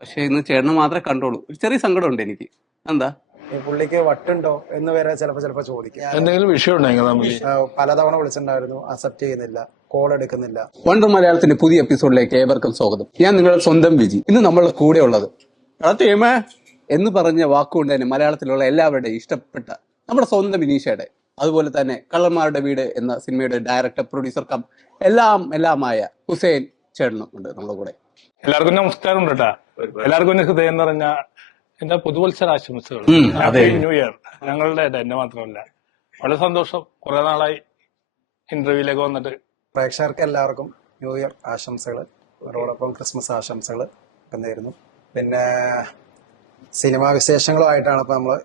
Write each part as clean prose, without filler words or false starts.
പക്ഷെ ഇന്ന് ചേട്ടന് മാത്രമേ കണ്ടോളൂ. ഒരു ചെറിയ സങ്കടമുണ്ട് എനിക്ക്. എന്താ? ഈ പുള്ളിക്ക് വട്ടുണ്ടോ എന്ന് വരെ ചിലപ്പോ ചോദിക്കും. ഞാൻ എന്തെങ്കിലും വിഷയം ഉണ്ടെങ്കിൽ തമ്മിൽ പലതവണ വിളിച്ചിട്ടുണ്ടായിരുന്നു, അക്സെപ്റ്റ് ചെയ്യുന്നില്ല, കോൾ എടുക്കുന്നില്ല. വണ്ടർ മലയാളത്തിന്റെ പുതിയ എപ്പിസോഡിലേക്ക് ഏവർക്കും സ്വാഗതം. ഞാൻ നിങ്ങളുടെ സ്വന്തം വിജി. ഇന്ന് നമ്മളുടെ കൂടെ ഉള്ളത് ടീമേ എന്ന് പറഞ്ഞ വാക്കുകൊണ്ട് തന്നെ മലയാളത്തിലുള്ള എല്ലാവരുടെയും ഇഷ്ടപ്പെട്ട നമ്മുടെ സ്വന്തം വിനീഷയുടെ, അതുപോലെ തന്നെ കള്ളന്മാരുടെ വീട് എന്ന സിനിമയുടെ ഡയറക്ടർ, പ്രൊഡ്യൂസർ കം എല്ലാമായ ഹുസൈൻ ചേട്ടനും ഉണ്ട് നമ്മുടെ കൂടെ. എല്ലാവർക്കും നമസ്കാരം കേട്ടാ. എല്ലാവർക്കും എന്റെ ഹൃദയം നിറഞ്ഞ എന്റെ പുതുവത്സര ആശംസകൾ. അതെ. ന്യൂ ഇയർ ഞങ്ങളുടെ എന്നെ മാത്രമല്ല. വളരെ സന്തോഷം, കുറെ നാളായി ഇന്റർവ്യൂയിലേക്ക് വന്നിട്ട്. പ്രേക്ഷകർക്ക് എല്ലാവർക്കും ന്യൂ ഇയർ ആശംസകൾ, അതോടൊപ്പം ക്രിസ്മസ് ആശംസകൾ നേരുന്നു. പിന്നെ സിനിമാ വിശേഷങ്ങളുമായിട്ടാണ് ഇപ്പൊ നമ്മള്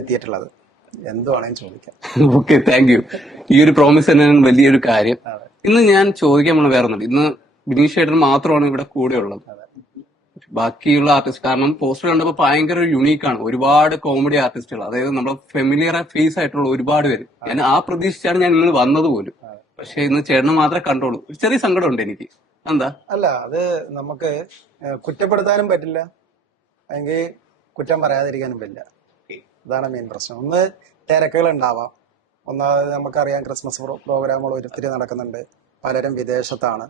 എത്തിയിട്ടുള്ളത്. എന്തു വേണേലും ചോദിക്കാം. Okay, thank you. ഈ ഒരു പ്രോമിസ് തന്നെയാണ് വലിയൊരു കാര്യം. ഇന്ന് ഞാൻ ചോദിക്കാൻ നമ്മൾ വേറെ ഒന്നുമില്ല. ഇന്ന് ബിനീഷ് ചേട്ടൻ മാത്രമാണ് ഇവിടെ കൂടെ ഉള്ളത്. ബാക്കിയുള്ള ആർട്ടിസ്റ്റ്, കാരണം പോസ്റ്റർ കണ്ടപ്പോൾ ഭയങ്കര യുണീക്കാണ്. ഒരുപാട് കോമഡി ആർട്ടിസ്റ്റുകൾ, അതായത് നമ്മുടെ ഫെമിലിയർ ഫേസ് ആയിട്ടുള്ള ഒരുപാട് പേര്. ഞാൻ ആ പ്രതീക്ഷിച്ചാണ് ഞാൻ ഇന്ന് വന്നത് പോലും. പക്ഷെ ഇന്ന് ചേട്ടന് മാത്രമേ കണ്ടോളൂ. ഒരു ചെറിയ സങ്കടമുണ്ട് എനിക്ക്. എന്താ? അല്ല, അത് നമുക്ക് കുറ്റപ്പെടുത്താനും പറ്റില്ല, അല്ലെങ്കിൽ കുറ്റം പറയാതിരിക്കാനും പറ്റില്ല. അതാണ് മെയിൻ പ്രശ്നം. ഒന്ന് തിരക്കുകൾ ഉണ്ടാവാം. ഒന്നാമത് നമുക്കറിയാം, ക്രിസ്മസ് പ്രോഗ്രാമുകൾ ഒത്തിരി നടക്കുന്നുണ്ട്. പലരും വിദേശത്താണ്,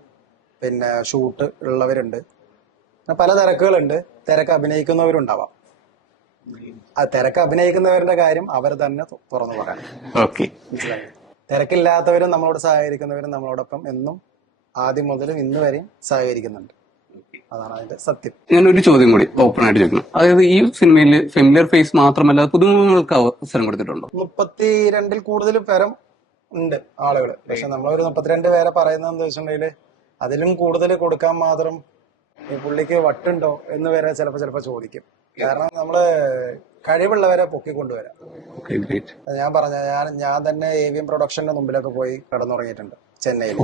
പിന്നെ ഷൂട്ട് ഉള്ളവരുണ്ട്, പല തിരക്കുകളുണ്ട്. തിരക്ക് അഭിനയിക്കുന്നവരുണ്ടാവാം. ആ തിരക്ക് അഭിനയിക്കുന്നവരുടെ കാര്യം അവർ തന്നെ തുറന്നു പറയാം. മനസ്സിലായി? തിരക്കില്ലാത്തവരും നമ്മളോട് സഹകരിക്കുന്നവരും നമ്മളോടൊപ്പം എന്നും ആദ്യം മുതലും ഇന്ന് വരെയും സഹകരിക്കുന്നുണ്ട്. അതാണ് അതിന്റെ സത്യം. ഞാനൊരു ചോദ്യം കൂടി ഓപ്പൺ ആയിട്ട് ചോദിക്കണം. അതായത് ഈ സിനിമയിൽ ഫെമിലിയർ ഫേസ് മാത്രമല്ല പുതുമുഖങ്ങൾക്ക് അവസരം കൊടുത്തിട്ടുണ്ടോ? 32 കൂടുതൽ പേരും ഉണ്ട് ആളുകൾ. പക്ഷെ നമ്മളൊരു 32 പേരെ പറയുന്നതെന്ന് വെച്ചിട്ടുണ്ടെങ്കിൽ അതിലും കൂടുതൽ കൊടുക്കാൻ മാത്രം ഈ പുള്ളിക്ക് വട്ടുണ്ടോ എന്ന് വരെ ചിലപ്പോ ചോദിക്കും. കാരണം നമ്മള് കഴിവുള്ളവരെ പൊക്കിക്കൊണ്ടുവരാം. ഞാൻ പറഞ്ഞ ഞാൻ തന്നെ AVM പ്രൊഡക്ഷന്റെ മുമ്പിലൊക്കെ പോയി കിടന്നുറങ്ങിയിട്ടുണ്ട് ചെന്നൈയിൽ.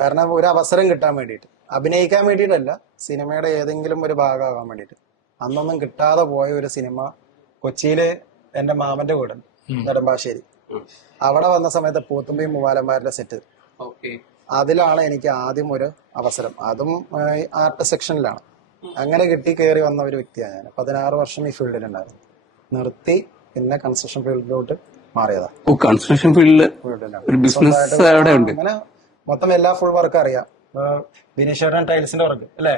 കാരണം ഒരു അവസരം കിട്ടാൻ വേണ്ടിയിട്ട്, അഭിനയിക്കാൻ വേണ്ടിയിട്ടല്ല, സിനിമയുടെ ഏതെങ്കിലും ഒരു ഭാഗമാകാൻ വേണ്ടിയിട്ട്. അന്നൊന്നും കിട്ടാതെ പോയ ഒരു സിനിമ കൊച്ചിയില് എന്റെ മാമന്റെ വീട് നെടുമ്പാശ്ശേരി. അവിടെ വന്ന സമയത്ത് പൂത്തുമ്പി മൂവാലന്മാരുടെ സെറ്റ്, അതിലാണ് എനിക്ക് ആദ്യം ഒരു അവസരം. അതും ആർട്ട് സെക്ഷനിലാണ്. അങ്ങനെ കിട്ടി കയറി വന്ന ഒരു വ്യക്തിയാണ് ഞാൻ. 16 വർഷം ഈ ഫീൽഡിലുണ്ടായിരുന്നു. നിർത്തി പിന്നെ കൺസ്ട്രക്ഷൻ ഫീൽഡിലോട്ട് മാറിയതാ. കൺസ്ട്രക്ഷൻ ഫീൽഡില് അങ്ങനെ മൊത്തം എല്ലാ ഫുൾ വർക്ക് അറിയാം. വിനീഷേട്ടൻ ടൈൽസിന്റെ വർക്ക് അല്ലേ?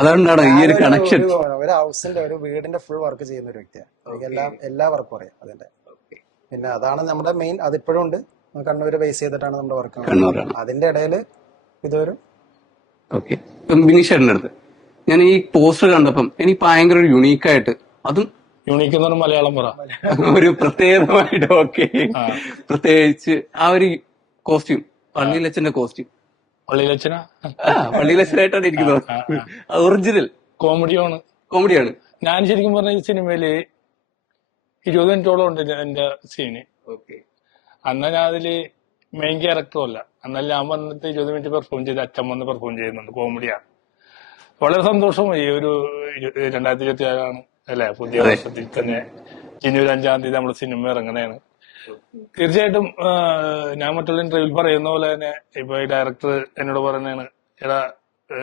അതുകൊണ്ടാണ് ഈ ഒരു കണക്ഷൻ. ഒരു ഹൗസിന്റെ, ഒരു വീടിന്റെ ഫുൾ വർക്ക് ചെയ്യുന്ന ഒരു വ്യക്തിയാണ്. എനിക്ക് എല്ലാ വർക്കും അറിയാം അതിന്റെ. പിന്നെ അതാണ് നമ്മുടെ മെയിൻ. അതിപ്പോഴും ഉണ്ട്. കണ്ണൂര് ബേസ് ചെയ്തിട്ടാണ് നമ്മുടെ വർക്ക്. അതിന്റെ ഇടയിൽ ഇതൊരു ബിനീഷേട്ടന്റെ അടുത്ത് ഞാൻ ഈ പോസ്റ്റർ കണ്ടപ്പം എനിക്ക് ഭയങ്കര ഒരു യുണീക്കായിട്ട്, അതും യുണീക്ക് എന്ന് പറഞ്ഞ മലയാളം പറ, ഒരു പ്രത്യേകമായിട്ട്. ഓക്കെ, പ്രത്യേകിച്ച് ആ ഒരു കോസ്റ്റ്യൂം, പള്ളിയിലച്ഛന്റെ കോസ്റ്റ്യൂം. പള്ളിയിലച്ഛനായിട്ടാണ് ഇരിക്കുന്നത്. ഒറിജിനൽ കോമഡിയാണ്. ഞാൻ ശരിക്കും പറഞ്ഞ ഈ സിനിമയില് 20 മിനിറ്റോളം ഉണ്ട് എന്റെ സീന്. അന്ന് ഞാൻ അതില് മെയിൻ ക്യാരക്ടറും അല്ല. എന്നാൽ ഞാൻ വന്നിട്ട് 20 മിനിറ്റ് പെർഫോം ചെയ്ത് അച്ഛൻ വന്ന് പെർഫോം ചെയ്യുന്നുണ്ട്. കോമഡിയാണ്. വളരെ സന്തോഷം. ഈ ഒരു 2026 അല്ലെ, പുതിയ വർഷത്തിൽ തന്നെ ജനുവരി 5-ാം തീയതി നമ്മുടെ സിനിമ ഇറങ്ങുന്നതാണ്. തീർച്ചയായിട്ടും ഞാൻ മറ്റുള്ള ഇന്റർവ്യൂവിൽ പറയുന്ന പോലെ തന്നെ ഇപ്പൊ ഈ ഡയറക്ടർ എന്നോട് പറയുന്നതാണ്, എടാ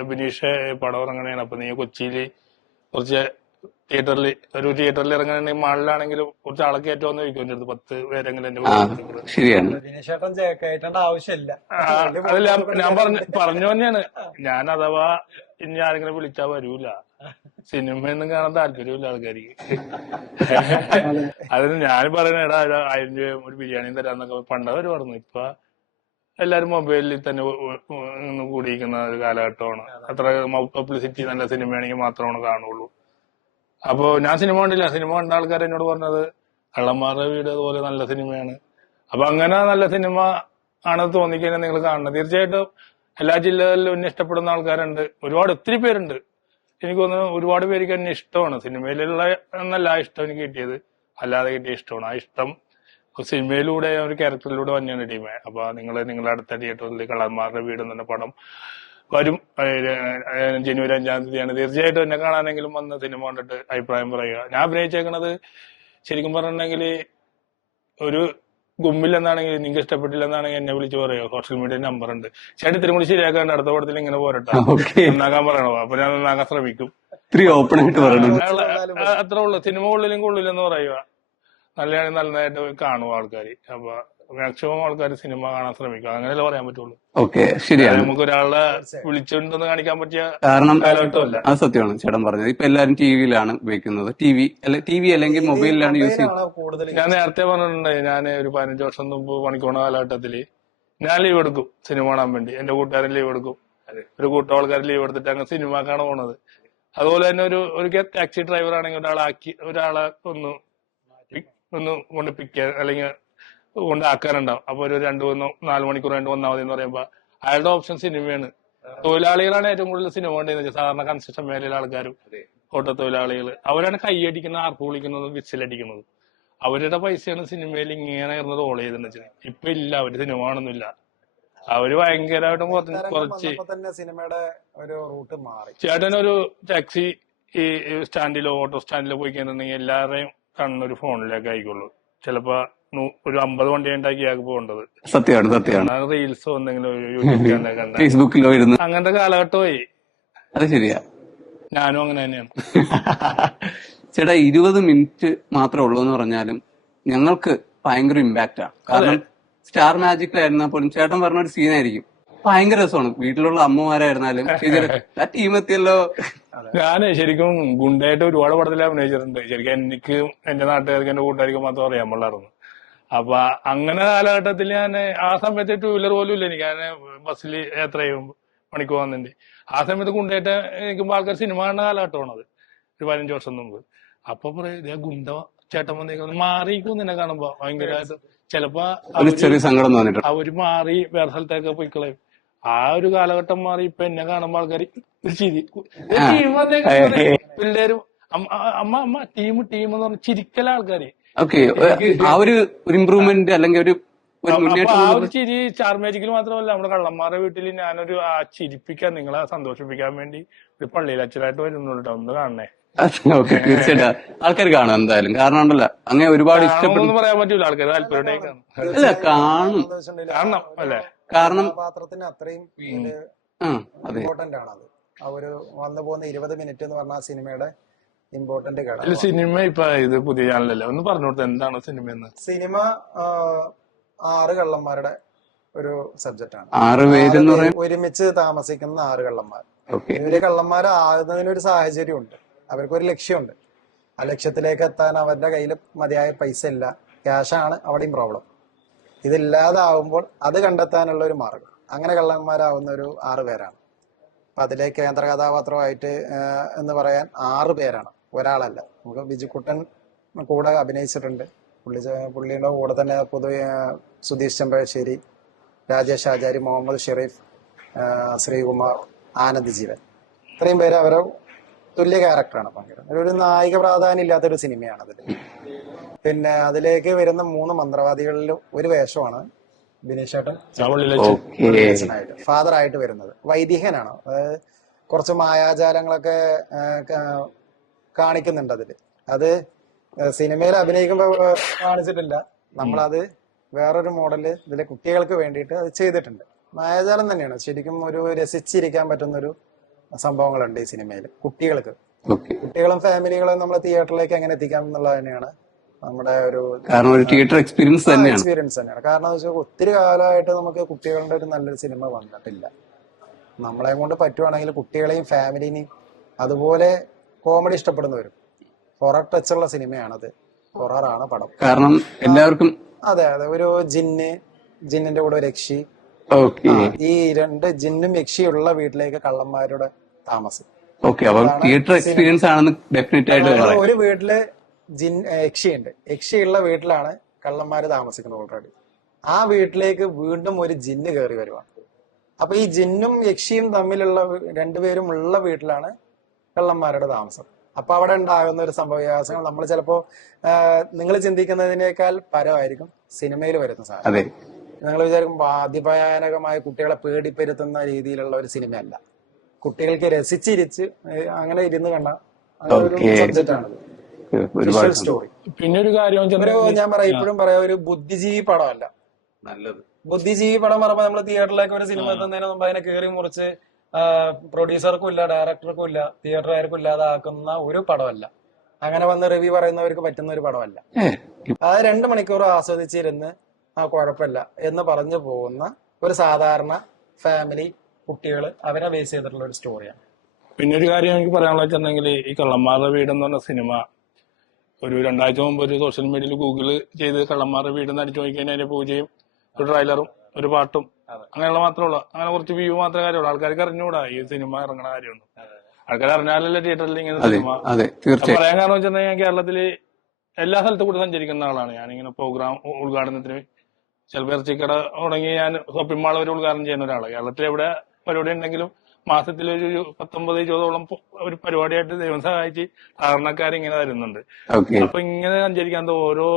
ബിനീഷ് പടം ഇറങ്ങണേണ്, അപ്പൊ നീ കൊച്ചിയില് കുറച്ച് തിയേറ്ററിൽ ഇറങ്ങുന്നുണ്ടെങ്കിൽ മാളിലാണെങ്കിലും കുറച്ച് ആളൊക്കെ ഏറ്റവും ചോദിക്കും എന്റെ അടുത്ത്. 10 പേരെങ്കിലും എന്റെ ആവശ്യമില്ല. അതല്ല ഞാൻ പറഞ്ഞു തന്നെയാണ്. ഞാൻ അഥവാ ഇനി ആരെങ്കിലും വിളിച്ചാൽ വരൂല. സിനിമയൊന്നും കാണാൻ താല്പര്യമില്ല ആൾക്കാർക്ക്. അതിന് ഞാൻ പറയുന്ന എടാ 1000 രൂപ ഒരു ബിരിയാണി തരാന്നൊക്കെ പണ്ടവര് പറഞ്ഞു. ഇപ്പൊ എല്ലാരും മൊബൈലിൽ തന്നെ കൂടിയിരിക്കുന്ന ഒരു കാലഘട്ടമാണ്. അത്ര പബ്ലിസിറ്റി നല്ല സിനിമയാണെങ്കിൽ മാത്രമാണ് കാണുള്ളൂ. അപ്പൊ ഞാൻ സിനിമ കണ്ടില്ല. സിനിമ കണ്ട ആൾക്കാർ എന്നോട് പറഞ്ഞത് കള്ളന്മാരുടെ വീട് അതുപോലെ നല്ല സിനിമയാണ്. അപ്പൊ അങ്ങനെ നല്ല സിനിമ ആണെന്ന് തോന്നിക്കഴിഞ്ഞാൽ നിങ്ങൾ കാണണം. തീർച്ചയായിട്ടും എല്ലാ ജില്ലകളിലും എന്നെ ഇഷ്ടപ്പെടുന്ന ആൾക്കാരുണ്ട്. ഒത്തിരി പേരുണ്ട്. എനിക്ക് തോന്നുന്നു ഒരുപാട് പേർക്ക് എന്നെ ഇഷ്ടമാണ്. സിനിമയിലുള്ള എന്നല്ല ഇഷ്ടം എനിക്ക് കിട്ടിയത്, അല്ലാതെ കിട്ടിയ ഇഷ്ടമാണ്. ആ ഇഷ്ടം സിനിമയിലൂടെ ഒരു ക്യാരക്ടറിലൂടെ തന്നെയാണ് ടീമേ. അപ്പൊ നിങ്ങളുടെ അടുത്ത തിയേറ്ററിൽ കള്ളന്മാരുടെ വീട് എന്ന പടം വരും. ജനുവരി 5-ാം തീയതിയാണ്. തീർച്ചയായിട്ടും എന്നെ കാണാനെങ്കിലും വന്ന് സിനിമ കണ്ടിട്ട് അഭിപ്രായം പറയുക. ഞാൻ അഭിനയിച്ചേക്കണത് ശരിക്കും പറഞ്ഞിട്ടുണ്ടെങ്കിൽ ഒരു ഗുമ്മില്ലെന്നാണെങ്കിൽ നിങ്ങൾക്ക് ഇഷ്ടപ്പെട്ടില്ലെന്നാണെങ്കിൽ എന്നെ വിളിച്ച് പറയുമോ, സോഷ്യൽ മീഡിയ നമ്പർ ഉണ്ട്, ചേട്ടൻ ഇത്തിരി കൂടി ശരിയാക്കാണ്ട് അടുത്ത പടത്തിൽ ഇങ്ങനെ പോരട്ടെ, ഓക്കെ, നന്നാക്കാൻ പറയണോ, അപ്പൊ ഞാൻ നന്നാക്കാൻ ശ്രമിക്കും. ഇത്തിരി ഓപ്പൺ ആയിട്ട് പറയണം. അത്ര ഉള്ളു. സിനിമ കൊള്ളിലും കൊള്ളില്ലെന്ന് പറയുക, നല്ലതാണെങ്കിൽ നല്ലതായിട്ട് കാണും ആൾക്കാർ. അപ്പൊ മാക്സിമം ആൾക്കാർ സിനിമ കാണാൻ ശ്രമിക്കുക, അങ്ങനെയല്ലേ പറയാൻ പറ്റുള്ളൂ. ഓക്കെ, ശരിയാണ്. നമുക്ക് ഒരാളെ വിളിച്ചുകൊണ്ടെന്ന് കാണിക്കാൻ പറ്റിയ കാരണം കാലഘട്ടമല്ല. അത് സത്യമാണ് ചേട്ടൻ പറഞ്ഞത്. ഇപ്പൊ എല്ലാരും ടിവിയിലാണ് ഉപയോഗിക്കുന്നത്. ടി വി അല്ലെങ്കിൽ മൊബൈലിലാണ് യൂസ് ചെയ്യുന്നത്. കൂടുതൽ ഞാൻ നേരത്തെ പറഞ്ഞിട്ടുണ്ട്, ഞാൻ ഒരു 15 വർഷം മുമ്പ് പണിക്കോണ കാലഘട്ടത്തില് ഞാൻ ലീവ് എടുക്കും സിനിമ കാണാൻ വേണ്ടി. എന്റെ കൂട്ടുകാരൻ ലീവ് എടുക്കും, ഒരു കൂട്ടം ആൾക്കാർ ലീവ് എടുത്തിട്ട് അങ്ങ് സിനിമക്കാണ് പോണത്. അതുപോലെ തന്നെ ഒരു ടാക്സി ഡ്രൈവർ ആണെങ്കിൽ ഒരാളെ ഒന്ന് കൊണ്ട് പിക്ക് അല്ലെങ്കിൽ കൊണ്ടാക്കാനുണ്ടാവും. അപ്പൊ ഒരു 2-4 മണിക്കൂർ കഴിഞ്ഞ് വന്നാൽ മതി എന്ന് പറയുമ്പോ അയാളുടെ ഓപ്ഷൻ സിനിമയാണ്. തൊഴിലാളികളാണ് ഏറ്റവും കൂടുതൽ സിനിമ കണ്ടെന്ന് വെച്ചാൽ, സാധാരണ കൺസ്ട്രക്ഷൻ മേഖലയിലെ ആൾക്കാരും ഓട്ടോ തൊഴിലാളികൾ, അവരാണ് കൈയടിക്കുന്നത്, ആർപ്പ് വിളിക്കുന്നതും വിസിലടിക്കുന്നതും. അവരുടെ പൈസയാണ് സിനിമയിൽ ഇങ്ങനെ ഇരുന്ന് റോൾ ചെയ്തെന്ന് വെച്ചാൽ. ഇപ്പൊ ഇല്ല, അവര് സിനിമ കാണുന്നില്ല. അവര് ഭയങ്കരമായിട്ടും കുറച്ച് സിനിമയുടെ ഒരു റൂട്ട് മാറി. ചേട്ടനൊരു ടാക്സി ഈ സ്റ്റാൻഡിലോ ഓട്ടോ സ്റ്റാൻഡിലോ പോയി കഴിഞ്ഞിട്ടുണ്ടെങ്കിൽ എല്ലാവരെയും കണ്ണൊരു ഫോണിലേക്ക് ആയിക്കോളൂ. ചിലപ്പോ ഒരു 50 വണ്ടി ഉണ്ടാക്കിയാൽ പോകേണ്ടത്. സത്യമാണ്. റീൽസോ എന്തെങ്കിലും യൂട്യൂബ് ചാനലൊക്കെ കണ്ട ഫേസ്ബുക്കിലോ ഇരുന്ന് അങ്ങനത്തെ കാലഘട്ടമായി. അത് ശരിയാ. ഞാനും അങ്ങനെ തന്നെയാണ്. ചേട്ടാ, 20 മിനിറ്റ് മാത്രമേ ഉള്ളൂ എന്ന് പറഞ്ഞാലും ഞങ്ങൾക്ക് ഭയങ്കര ഇമ്പാക്റ്റ് ആണ്. കാരണം സ്റ്റാർ മാജിക്കിലായിരുന്നാൽ പോലും ചേട്ടൻ പറഞ്ഞ ഒരു സീനായിരിക്കും, ഭയങ്കര രസമാണ്. വീട്ടിലുള്ള അമ്മമാരായിരുന്നാലും ആ ടീം എത്തിയല്ലോ. ഞാന് ശരിക്കും ഗുണ്ടായിട്ട് ഒരുപാട് പടത്തിൽ അഭിനയിച്ചിട്ടുണ്ട്. ശരിക്കും എനിക്ക് എന്റെ നാട്ടുകാർക്ക് എന്റെ കൂട്ടുകാർക്ക് മാത്രം അറിയാൻ പാടില്ലായിരുന്നു. അപ്പൊ അങ്ങനെ കാലഘട്ടത്തിൽ ഞാൻ ആ സമയത്ത് 2 വീലർ പോലും ഇല്ല എനിക്ക്. ഞാൻ ബസ്സിൽ യാത്ര ചെയ്യും, പണിക്ക് പോകുന്നുണ്ട്. ആ സമയത്ത് ഗുണ്ടായിട്ട് നിൽക്കുമ്പോൾ ആൾക്കാർ സിനിമ കാണുന്ന കാലഘട്ടമാണത്, ഒരു 15 വർഷം മുമ്പ്. അപ്പൊ പറയും ഗുണ്ട ചേട്ടൻ വന്നേക്കുന്നത് മാറിയിരിക്കും നിന്നെ കാണുമ്പോ ഭയങ്കരമായിട്ട്. ചിലപ്പോ ചെറിയ സങ്കടം തോന്നിട്ടുണ്ട്. അവര് മാറി വേറെ സ്ഥലത്തേക്ക് പോയിക്കളയും. ആ ഒരു കാലഘട്ടം മാറി ഇപ്പൊ എന്നെ കാണുമ്പോ ആൾക്കാർ ഒരു ചിരി, പിള്ളേരും അമ്മ അമ്മ ടീം എന്ന് പറഞ്ഞ ചിരിക്കല ആൾക്കാര്. ഓക്കെ, ആ ഒരു ഇമ്പ്രൂവ്മെന്റ് അല്ലെങ്കിൽ ഒരു അപ്പൊ ആ ഒരു ചിരി സ്റ്റാർ മാജിക്കിൽ മാത്രമല്ല, നമ്മുടെ കള്ളന്മാരുടെ വീട്ടിൽ ഞാനൊരു ആ ചിരിപ്പിക്കാൻ, നിങ്ങളെ സന്തോഷിപ്പിക്കാൻ വേണ്ടി ഒരു പള്ളിയിൽ അച്ഛനായിട്ട് വരുന്നുള്ളൂ, ഒന്ന് കാണണേ. ഓക്കെ, തീർച്ചയായിട്ടും ആൾക്കാർ കാണും എന്തായാലും. കാരണം ഉണ്ടല്ലോ അങ്ങനെ ഒരുപാട് ഇഷ്ടപ്പെടുന്നു പറയാൻ പറ്റൂല, ആൾക്കാർ താല്പര്യമായിട്ട് അല്ല കാണും. കാണണം അല്ലെ? കാരണം പാത്രത്തിന് അത്രയും ഇമ്പോർട്ടന്റ് ആണത്. ആ ഒരു വന്നു പോകുന്ന 20 മിനിറ്റ് എന്ന് പറഞ്ഞ സിനിമയുടെ ഇമ്പോർട്ടന്റ് ഘടകം. സിനിമ ഇപ്പൊ ഇത് പുതിയ ചാനലല്ലേ, ഒന്ന് പറഞ്ഞു കൊടുത്തത് എന്താണ് സിനിമ എന്ന്? സിനിമ 6 കള്ളന്മാരുടെ ഒരു സബ്ജക്റ്റ് ആണ്. 6 പേര് ഒരുമിച്ച് താമസിക്കുന്ന 6 കള്ളന്മാർ. ഇവര് കള്ളന്മാരാകുന്നതിനൊരു സാഹചര്യം ഉണ്ട്, അവർക്കൊരു ലക്ഷ്യമുണ്ട്. ആ ലക്ഷ്യത്തിലേക്ക് എത്താൻ അവരുടെ കയ്യിൽ മതിയായ പൈസ ഇല്ല, ക്യാഷാണ് അവിടെയും പ്രോബ്ലം. ഇതില്ലാതാവുമ്പോൾ അത് കണ്ടെത്താനുള്ള ഒരു മാർഗം. അങ്ങനെ കള്ളന്മാരാവുന്ന ഒരു 6 പേരാണ്. അപ്പൊ അതിലെ കേന്ദ്ര കഥാപാത്രമായിട്ട് എന്ന് പറയാൻ 6 പേരാണ്, ഒരാളല്ല. നമുക്ക് ബിജുക്കുട്ടൻ കൂടെ അഭിനയിച്ചിട്ടുണ്ട്. പുള്ളിയുടെ കൂടെ തന്നെ പൊതുവെ സുധീഷ് ചെമ്പശ്ശേരി, രാജേഷ് ആചാരി, മുഹമ്മദ് ഷെരീഫ്, ശ്രീകുമാർ, ആനന്ദ് ജീവൻ, ഇത്രയും പേര് അവരെ തുല്യ ക്യാരക്ടറാണ്. ഭയങ്കര ഒരു നായിക പ്രാധാന്യം ഇല്ലാത്തൊരു സിനിമയാണ് അതിൽ. പിന്നെ അതിലേക്ക് വരുന്ന 3 മന്ത്രവാദികളിൽ ഒരു വേഷമാണ് ബിനീഷേട്ടൻ ഫാദർ ആയിട്ട് വരുന്നത്. വൈദികനാണ്, അതായത് കുറച്ച് മായാജാലങ്ങളൊക്കെ കാണിക്കുന്നുണ്ട് അതില്. അത് സിനിമയിൽ അഭിനയിക്കുമ്പോ കാണിച്ചിട്ടില്ല, നമ്മളത് വേറൊരു മോഡല് ഇതിലെ കുട്ടികൾക്ക് വേണ്ടിയിട്ട് അത് ചെയ്തിട്ടുണ്ട്. മായാജാലം തന്നെയാണ്, ശരിക്കും ഒരു രസിച്ചിരിക്കാൻ പറ്റുന്ന ഒരു സംഭവങ്ങളുണ്ട് ഈ സിനിമയിൽ കുട്ടികൾക്ക്. കുട്ടികളും ഫാമിലികളും നമ്മൾ തിയേറ്ററിലേക്ക് എങ്ങനെ എത്തിക്കാം എന്നുള്ളത് തന്നെയാണ് നമ്മുടെ ഒരു തിയേറ്റർ എക്സ്പീരിയൻസ് തന്നെയാണ്. കാരണം എന്ന് വെച്ചാൽ ഒത്തിരി കാലമായിട്ട് നമുക്ക് കുട്ടികളുടെ ഒരു നല്ലൊരു സിനിമ വന്നിട്ടില്ല. നമ്മളെ കൊണ്ട് പറ്റുവാണെങ്കിൽ കുട്ടികളെയും ഫാമിലിനെയും അതുപോലെ കോമഡി ഇഷ്ടപ്പെടുന്നവരും ഹൊറർ ടച്ചുള്ള സിനിമയാണത്. ഹൊററാണ് പടം. കാരണം എല്ലാവർക്കും അതെ ഒരു ജിന്നിന്റെ കൂടെ രക്ഷി, ഈ 2 ജിന്നും യക്ഷിയുള്ള വീട്ടിലേക്ക് കള്ളന്മാരുടെ താമസം. തിയേറ്റർ എക്സ്പീരിയൻസ് ആണെന്ന് ഡെഫിനറ്റ് ആയിട്ട് പറയാം. ഒരു വീട്ടില് യക്ഷിയുണ്ട്, യക്ഷിയുള്ള വീട്ടിലാണ് കള്ളന്മാര് താമസിക്കുന്നത് ഓൾറെഡി. ആ വീട്ടിലേക്ക് വീണ്ടും ഒരു ജിന്ന് കയറി വരുവാണ്. അപ്പൊ ഈ ജിന്നും യക്ഷിയും തമ്മിലുള്ള 2 പേരും ഉള്ള വീട്ടിലാണ് കള്ളന്മാരുടെ താമസം. അപ്പൊ അവിടെ ഉണ്ടാകുന്ന ഒരു സംഭവവികാസങ്ങൾ നമ്മൾ ചിലപ്പോ നിങ്ങൾ ചിന്തിക്കുന്നതിനേക്കാൾ പരമായിരിക്കും സിനിമയിൽ വരുന്ന സാധനം. നിങ്ങൾ വിചാരിക്കും അതിഭയാനകമായ കുട്ടികളെ പേടിപ്പെടുത്തുന്ന രീതിയിലുള്ള ഒരു സിനിമയല്ല. കുട്ടികൾക്ക് രസിച്ചിരിച്ച് അങ്ങനെ ഇരുന്ന് കണ്ട ഒരു സബ്ജക്റ്റ് ആണത്. ഒരുപാട് വിഷ്വൽ സ്റ്റോറി. പിന്നെ ഒരു കാര്യം ഒരു വെച്ചിട്ടുണ്ടെങ്കിൽ ഞാൻ പറയാം ഇപ്പോഴും പറയാം, ഒരു ബുദ്ധിജീവി പടമല്ല. നല്ലത്. ബുദ്ധിജീവി പടം പറയുമ്പോൾ നമ്മൾ തിയേറ്ററിലേക്ക് ഒരു സിനിമ എത്തുന്നതിന് മുമ്പ് അതിനെ കീറി മുറിച്ച് പ്രൊഡ്യൂസർക്കും ഇല്ല, ഡയറക്ടർക്കും ഇല്ല, തിയേറ്ററുകാർക്കും ഇല്ലാതാക്കുന്ന ഒരു പടമല്ല. അങ്ങനെ വന്ന് റിവ്യൂ പറയുന്നവർക്ക് പറ്റുന്ന ഒരു പടമല്ല. അത് 2 മണിക്കൂർ ആസ്വദിച്ചിരുന്ന് കുഴപ്പമില്ല എന്ന് പറഞ്ഞു പോകുന്ന ഒരു സാധാരണ ഫാമിലി, കുട്ടികൾ, അവരെ ബേസ് ചെയ്തിട്ടുള്ള ഒരു സ്റ്റോറിയാണ്. പിന്നെ ഒരു കാര്യം എനിക്ക് പറയാനുള്ള വെച്ചിട്ടുണ്ടെങ്കിൽ ഈ കള്ളന്മാരുടെ വീട് എന്ന് പറഞ്ഞ സിനിമ ഒരു 2 ആഴ്ച മുമ്പ് ഒരു സോഷ്യൽ മീഡിയയിൽ ഗൂഗിള് ചെയ്ത് കള്ളന്മാരുടെ വീട് എന്ന് അടിച്ചു നോക്കിക്കഴിഞ്ഞാൽ അതിന്റെ പൂജയും ഒരു ട്രെയിലറും ഒരു പാട്ടും അങ്ങനെയുള്ള മാത്രമേ ഉള്ളൂ. അങ്ങനെ കുറച്ച് വ്യൂ മാത്രമേ കാര്യമുള്ളൂ. ആൾക്കാർക്ക് അറിഞ്ഞുകൂടാ ഈ സിനിമ ഇറങ്ങണ കാര്യമൊന്നും. ആൾക്കാർ അറിഞ്ഞാലല്ലേ തിയേറ്ററിൽ ഇങ്ങനെ സിനിമ. പറയാൻ കാരണം വെച്ചിട്ടുണ്ടെങ്കിൽ ഞാൻ കേരളത്തില് എല്ലാ സ്ഥലത്തും കൂടി സഞ്ചരിക്കുന്ന ആളാണ്. ഞാനിങ്ങനെ പ്രോഗ്രാം ഉദ്ഘാടനത്തിന് ചിലപ്പോൾ ഇറച്ചിക്കട തുടങ്ങി ഞാൻ ഷോപ്പിംഗ് മാൾ വരെ ഉദ്ഘാടനം ചെയ്യുന്ന ഒരാളാണ്. കേരളത്തിൽ എവിടെ പരിപാടി ഉണ്ടെങ്കിലും മാസത്തിൽ ഒരു 19-20ഓളം ഒരു പരിപാടിയായിട്ട് ദൈവം സഹായിച്ച് സാധാരണക്കാരിങ്ങനെ തരുന്നുണ്ട്. അപ്പൊ ഇങ്ങനെ സഞ്ചരിക്കാൻ ഓരോ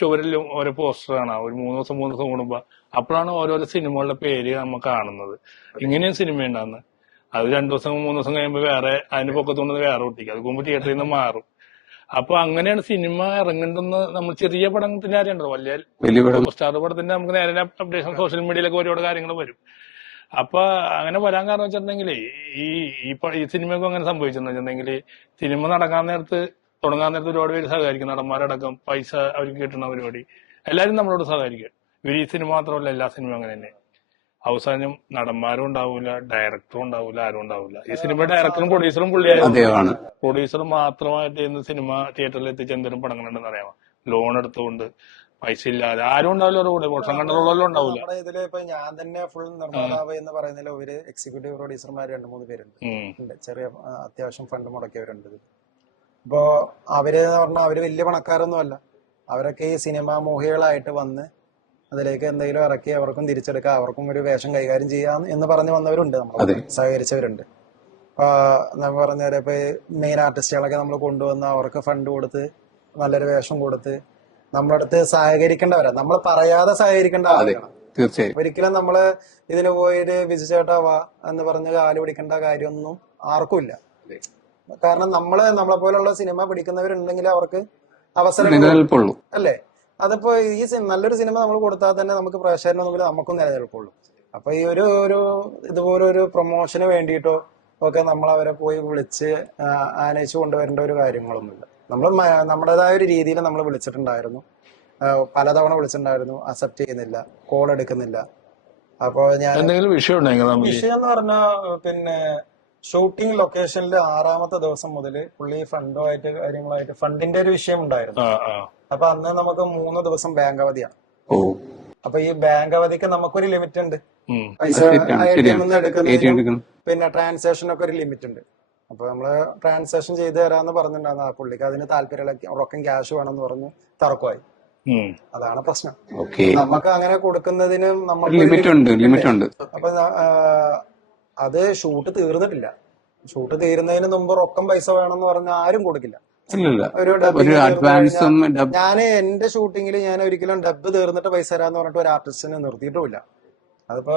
ചുവരിലും ഓരോ പോസ്റ്റർ കാണാം. ഒരു 3 ദിവസം കൂടുമ്പോ അപ്പോഴാണ് ഓരോരോ സിനിമകളുടെ പേര് നമ്മൾ കാണുന്നത്. ഇങ്ങനെയും സിനിമ ഉണ്ടാകുന്നത്. അത് 2 ദിവസം 3 ദിവസം കഴിയുമ്പോൾ വേറെ അതിന് പൊക്കത്തുകൊണ്ട് വേറെ ഒട്ടിക്കും. അത് പോകുമ്പോൾ തിയേറ്ററിൽ നിന്ന് മാറും. അപ്പൊ അങ്ങനെയാണ് സിനിമ ഇറങ്ങേണ്ടെന്ന്. നമ്മൾ ചെറിയ പടത്തിന്റെ കാര്യമുണ്ടോ, വലിയ സ്റ്റാർ പടത്തിന്റെ നമുക്ക് നേരെ അപ്ഡേഷൻ സോഷ്യൽ മീഡിയയിലൊക്കെ ഒരുപാട് കാര്യങ്ങൾ വരും. അപ്പൊ അങ്ങനെ വരാൻ കാരണം വെച്ചിട്ടുണ്ടെങ്കിൽ ഈ സിനിമയ്ക്കും അങ്ങനെ സംഭവിച്ചെന്ന് വെച്ചിട്ടുണ്ടെങ്കിൽ സിനിമ തുടങ്ങാൻ നേരത്ത് ഒരുപാട് പേര് സഹകരിക്കും. നടന്മാരടക്കം പൈസ അവർക്ക് കിട്ടുന്ന പരിപാടി എല്ലാവരും നമ്മളോട് സഹകരിക്കും. ഇവർ ഈ സിനിമ മാത്രമല്ല, എല്ലാ സിനിമ അങ്ങനെ തന്നെ. അവസാനം നടന്മാരും ഉണ്ടാവില്ല, ഡയറക്ടറും ഉണ്ടാവില്ല, ആരും ഉണ്ടാവില്ല. ഈ സിനിമ ഡയറക്ടറും പ്രൊഡ്യൂസറും പുള്ളിയായിരുന്നു. പ്രൊഡ്യൂസർ മാത്രമായിട്ട് ഇന്ന് സിനിമ തിയേറ്ററിൽ എത്തിച്ച് എന്തെങ്കിലും പടങ്ങളുണ്ടെന്ന് അറിയാമോ? ലോൺ എടുത്തുകൊണ്ട് പൈസ ഇല്ലാതെ ആരും ഉണ്ടാവില്ല. ഒരു കൂടെ വർഷം കണ്ടുള്ളൂ ഉണ്ടാവില്ല. നമ്മുടെ ഇതില് ഇപ്പൊ ഞാൻ തന്നെ ഫുൾ നിർമ്മാതാവ് എന്ന് പറയുന്നതിൽ ഒരു എക്സിക്യൂട്ടീവ് പ്രൊഡ്യൂസർമാർ 2-3 പേരുണ്ട്. ചെറിയ അത്യാവശ്യം ഫണ്ട് മുടക്കിയവരുണ്ട്. ഇപ്പോ അവര് പറഞ്ഞാൽ അവര് വലിയ പണക്കാരൊന്നും അല്ല. അവരൊക്കെ ഈ സിനിമാ മോഹികളായിട്ട് വന്ന് അതിലേക്ക് എന്തെങ്കിലും ഇറക്കി അവർക്കും തിരിച്ചെടുക്കാം, അവർക്കും ഒരു വേഷം കൈകാര്യം ചെയ്യാം എന്ന് പറഞ്ഞു വന്നവരുണ്ട്, നമ്മൾ സഹകരിച്ചവരുണ്ട്. നമ്മൾ പറഞ്ഞ ഇപ്പൊ മെയിൻ ആർട്ടിസ്റ്റുകളൊക്കെ നമ്മൾ കൊണ്ടുവന്ന് അവർക്ക് ഫണ്ട് കൊടുത്ത് നല്ലൊരു വേഷം കൊടുത്ത് നമ്മളടുത്ത് സഹകരിക്കേണ്ടവരാ. നമ്മൾ പറയാതെ സഹകരിക്കേണ്ട ആളുകളാണ്. തീർച്ചയായും ഒരിക്കലും നമ്മള് ഇതിന് പോയിട്ട് ബിജു ചേട്ടാ വാ എന്ന് പറഞ്ഞ് കാല് പിടിക്കേണ്ട കാര്യമൊന്നും ആർക്കും ഇല്ല. കാരണം നമ്മളെ പോലുള്ള സിനിമ പിടിക്കുന്നവരുണ്ടെങ്കിൽ അവർക്ക് അവസരം അല്ലേ. അതിപ്പോ ഈ നല്ലൊരു സിനിമ നമ്മൾ കൊടുത്താൽ തന്നെ നമുക്ക് പ്രേക്ഷകരുടെ മുമ്പിൽ നമുക്കും നിലനിൽക്കുള്ളൂ. അപ്പൊ ഈ ഒരു ഇതുപോലൊരു പ്രൊമോഷന് വേണ്ടിയിട്ടോ ഒക്കെ നമ്മൾ അവരെ പോയി വിളിച്ച് ആനയിച്ചു കൊണ്ടുവരേണ്ട ഒരു കാര്യങ്ങളൊന്നുമില്ല. നമ്മൾ നമ്മുടേതായ ഒരു രീതിയിൽ നമ്മൾ വിളിച്ചിട്ടുണ്ടായിരുന്നു, പലതവണ വിളിച്ചിട്ടുണ്ടായിരുന്നു, അക്സെപ്റ്റ് ചെയ്യുന്നില്ല, കോൾ എടുക്കുന്നില്ല. അപ്പൊ ഞാൻ വിഷയം എന്ന് പറഞ്ഞാ പിന്നെ ഷൂട്ടിംഗ് ലൊക്കേഷനിൽ 6ാമത്തെ ദിവസം മുതൽ പുള്ളി ഫണ്ടുമായിട്ട് കാര്യങ്ങളായിട്ട് ഫണ്ടിന്റെ ഒരു വിഷയം ഉണ്ടായിരുന്നു. അപ്പൊ അന്ന് നമുക്ക് 3 ദിവസം ബാങ്ക് അവധിയാണ്. അപ്പൊ ഈ ബാങ്ക് അവധിക്ക് നമുക്കൊരു ലിമിറ്റ് ഉണ്ട്. പൈസ എടുക്കുന്നതിനും പിന്നെ ട്രാൻസാക്ഷനൊക്കെ ഒരു ലിമിറ്റ് ഉണ്ട്. അപ്പൊ നമ്മള് ട്രാൻസാക്ഷൻ ചെയ്ത് തരാന്ന് പറഞ്ഞിട്ടുണ്ടായിരുന്നു. ആ പുള്ളിക്ക് അതിന് താല്പര്യമില്ല, റൊക്കം ക്യാഷ് വേണമെന്ന് പറഞ്ഞു തറക്കുമായി. അതാണ് പ്രശ്നം. നമുക്ക് അങ്ങനെ കൊടുക്കുന്നതിന് നമുക്ക് അപ്പൊ അത് ഷൂട്ട് തീർന്നിട്ടില്ല. ഷൂട്ട് തീരുന്നതിന് മുമ്പ് റൊക്കം പൈസ വേണമെന്ന് പറഞ്ഞാൽ ആരും കൊടുക്കില്ല. ഒരു ഞാൻ എന്റെ ഷൂട്ടിങ്ങിൽ ഞാൻ ഒരിക്കലും ഡബ് തീർന്നിട്ട് പൈസ തരാന്ന് പറഞ്ഞിട്ട് ഒരു ആർട്ടിസ്റ്റിനെ നിർത്തിയിട്ടുമില്ല. അതിപ്പോ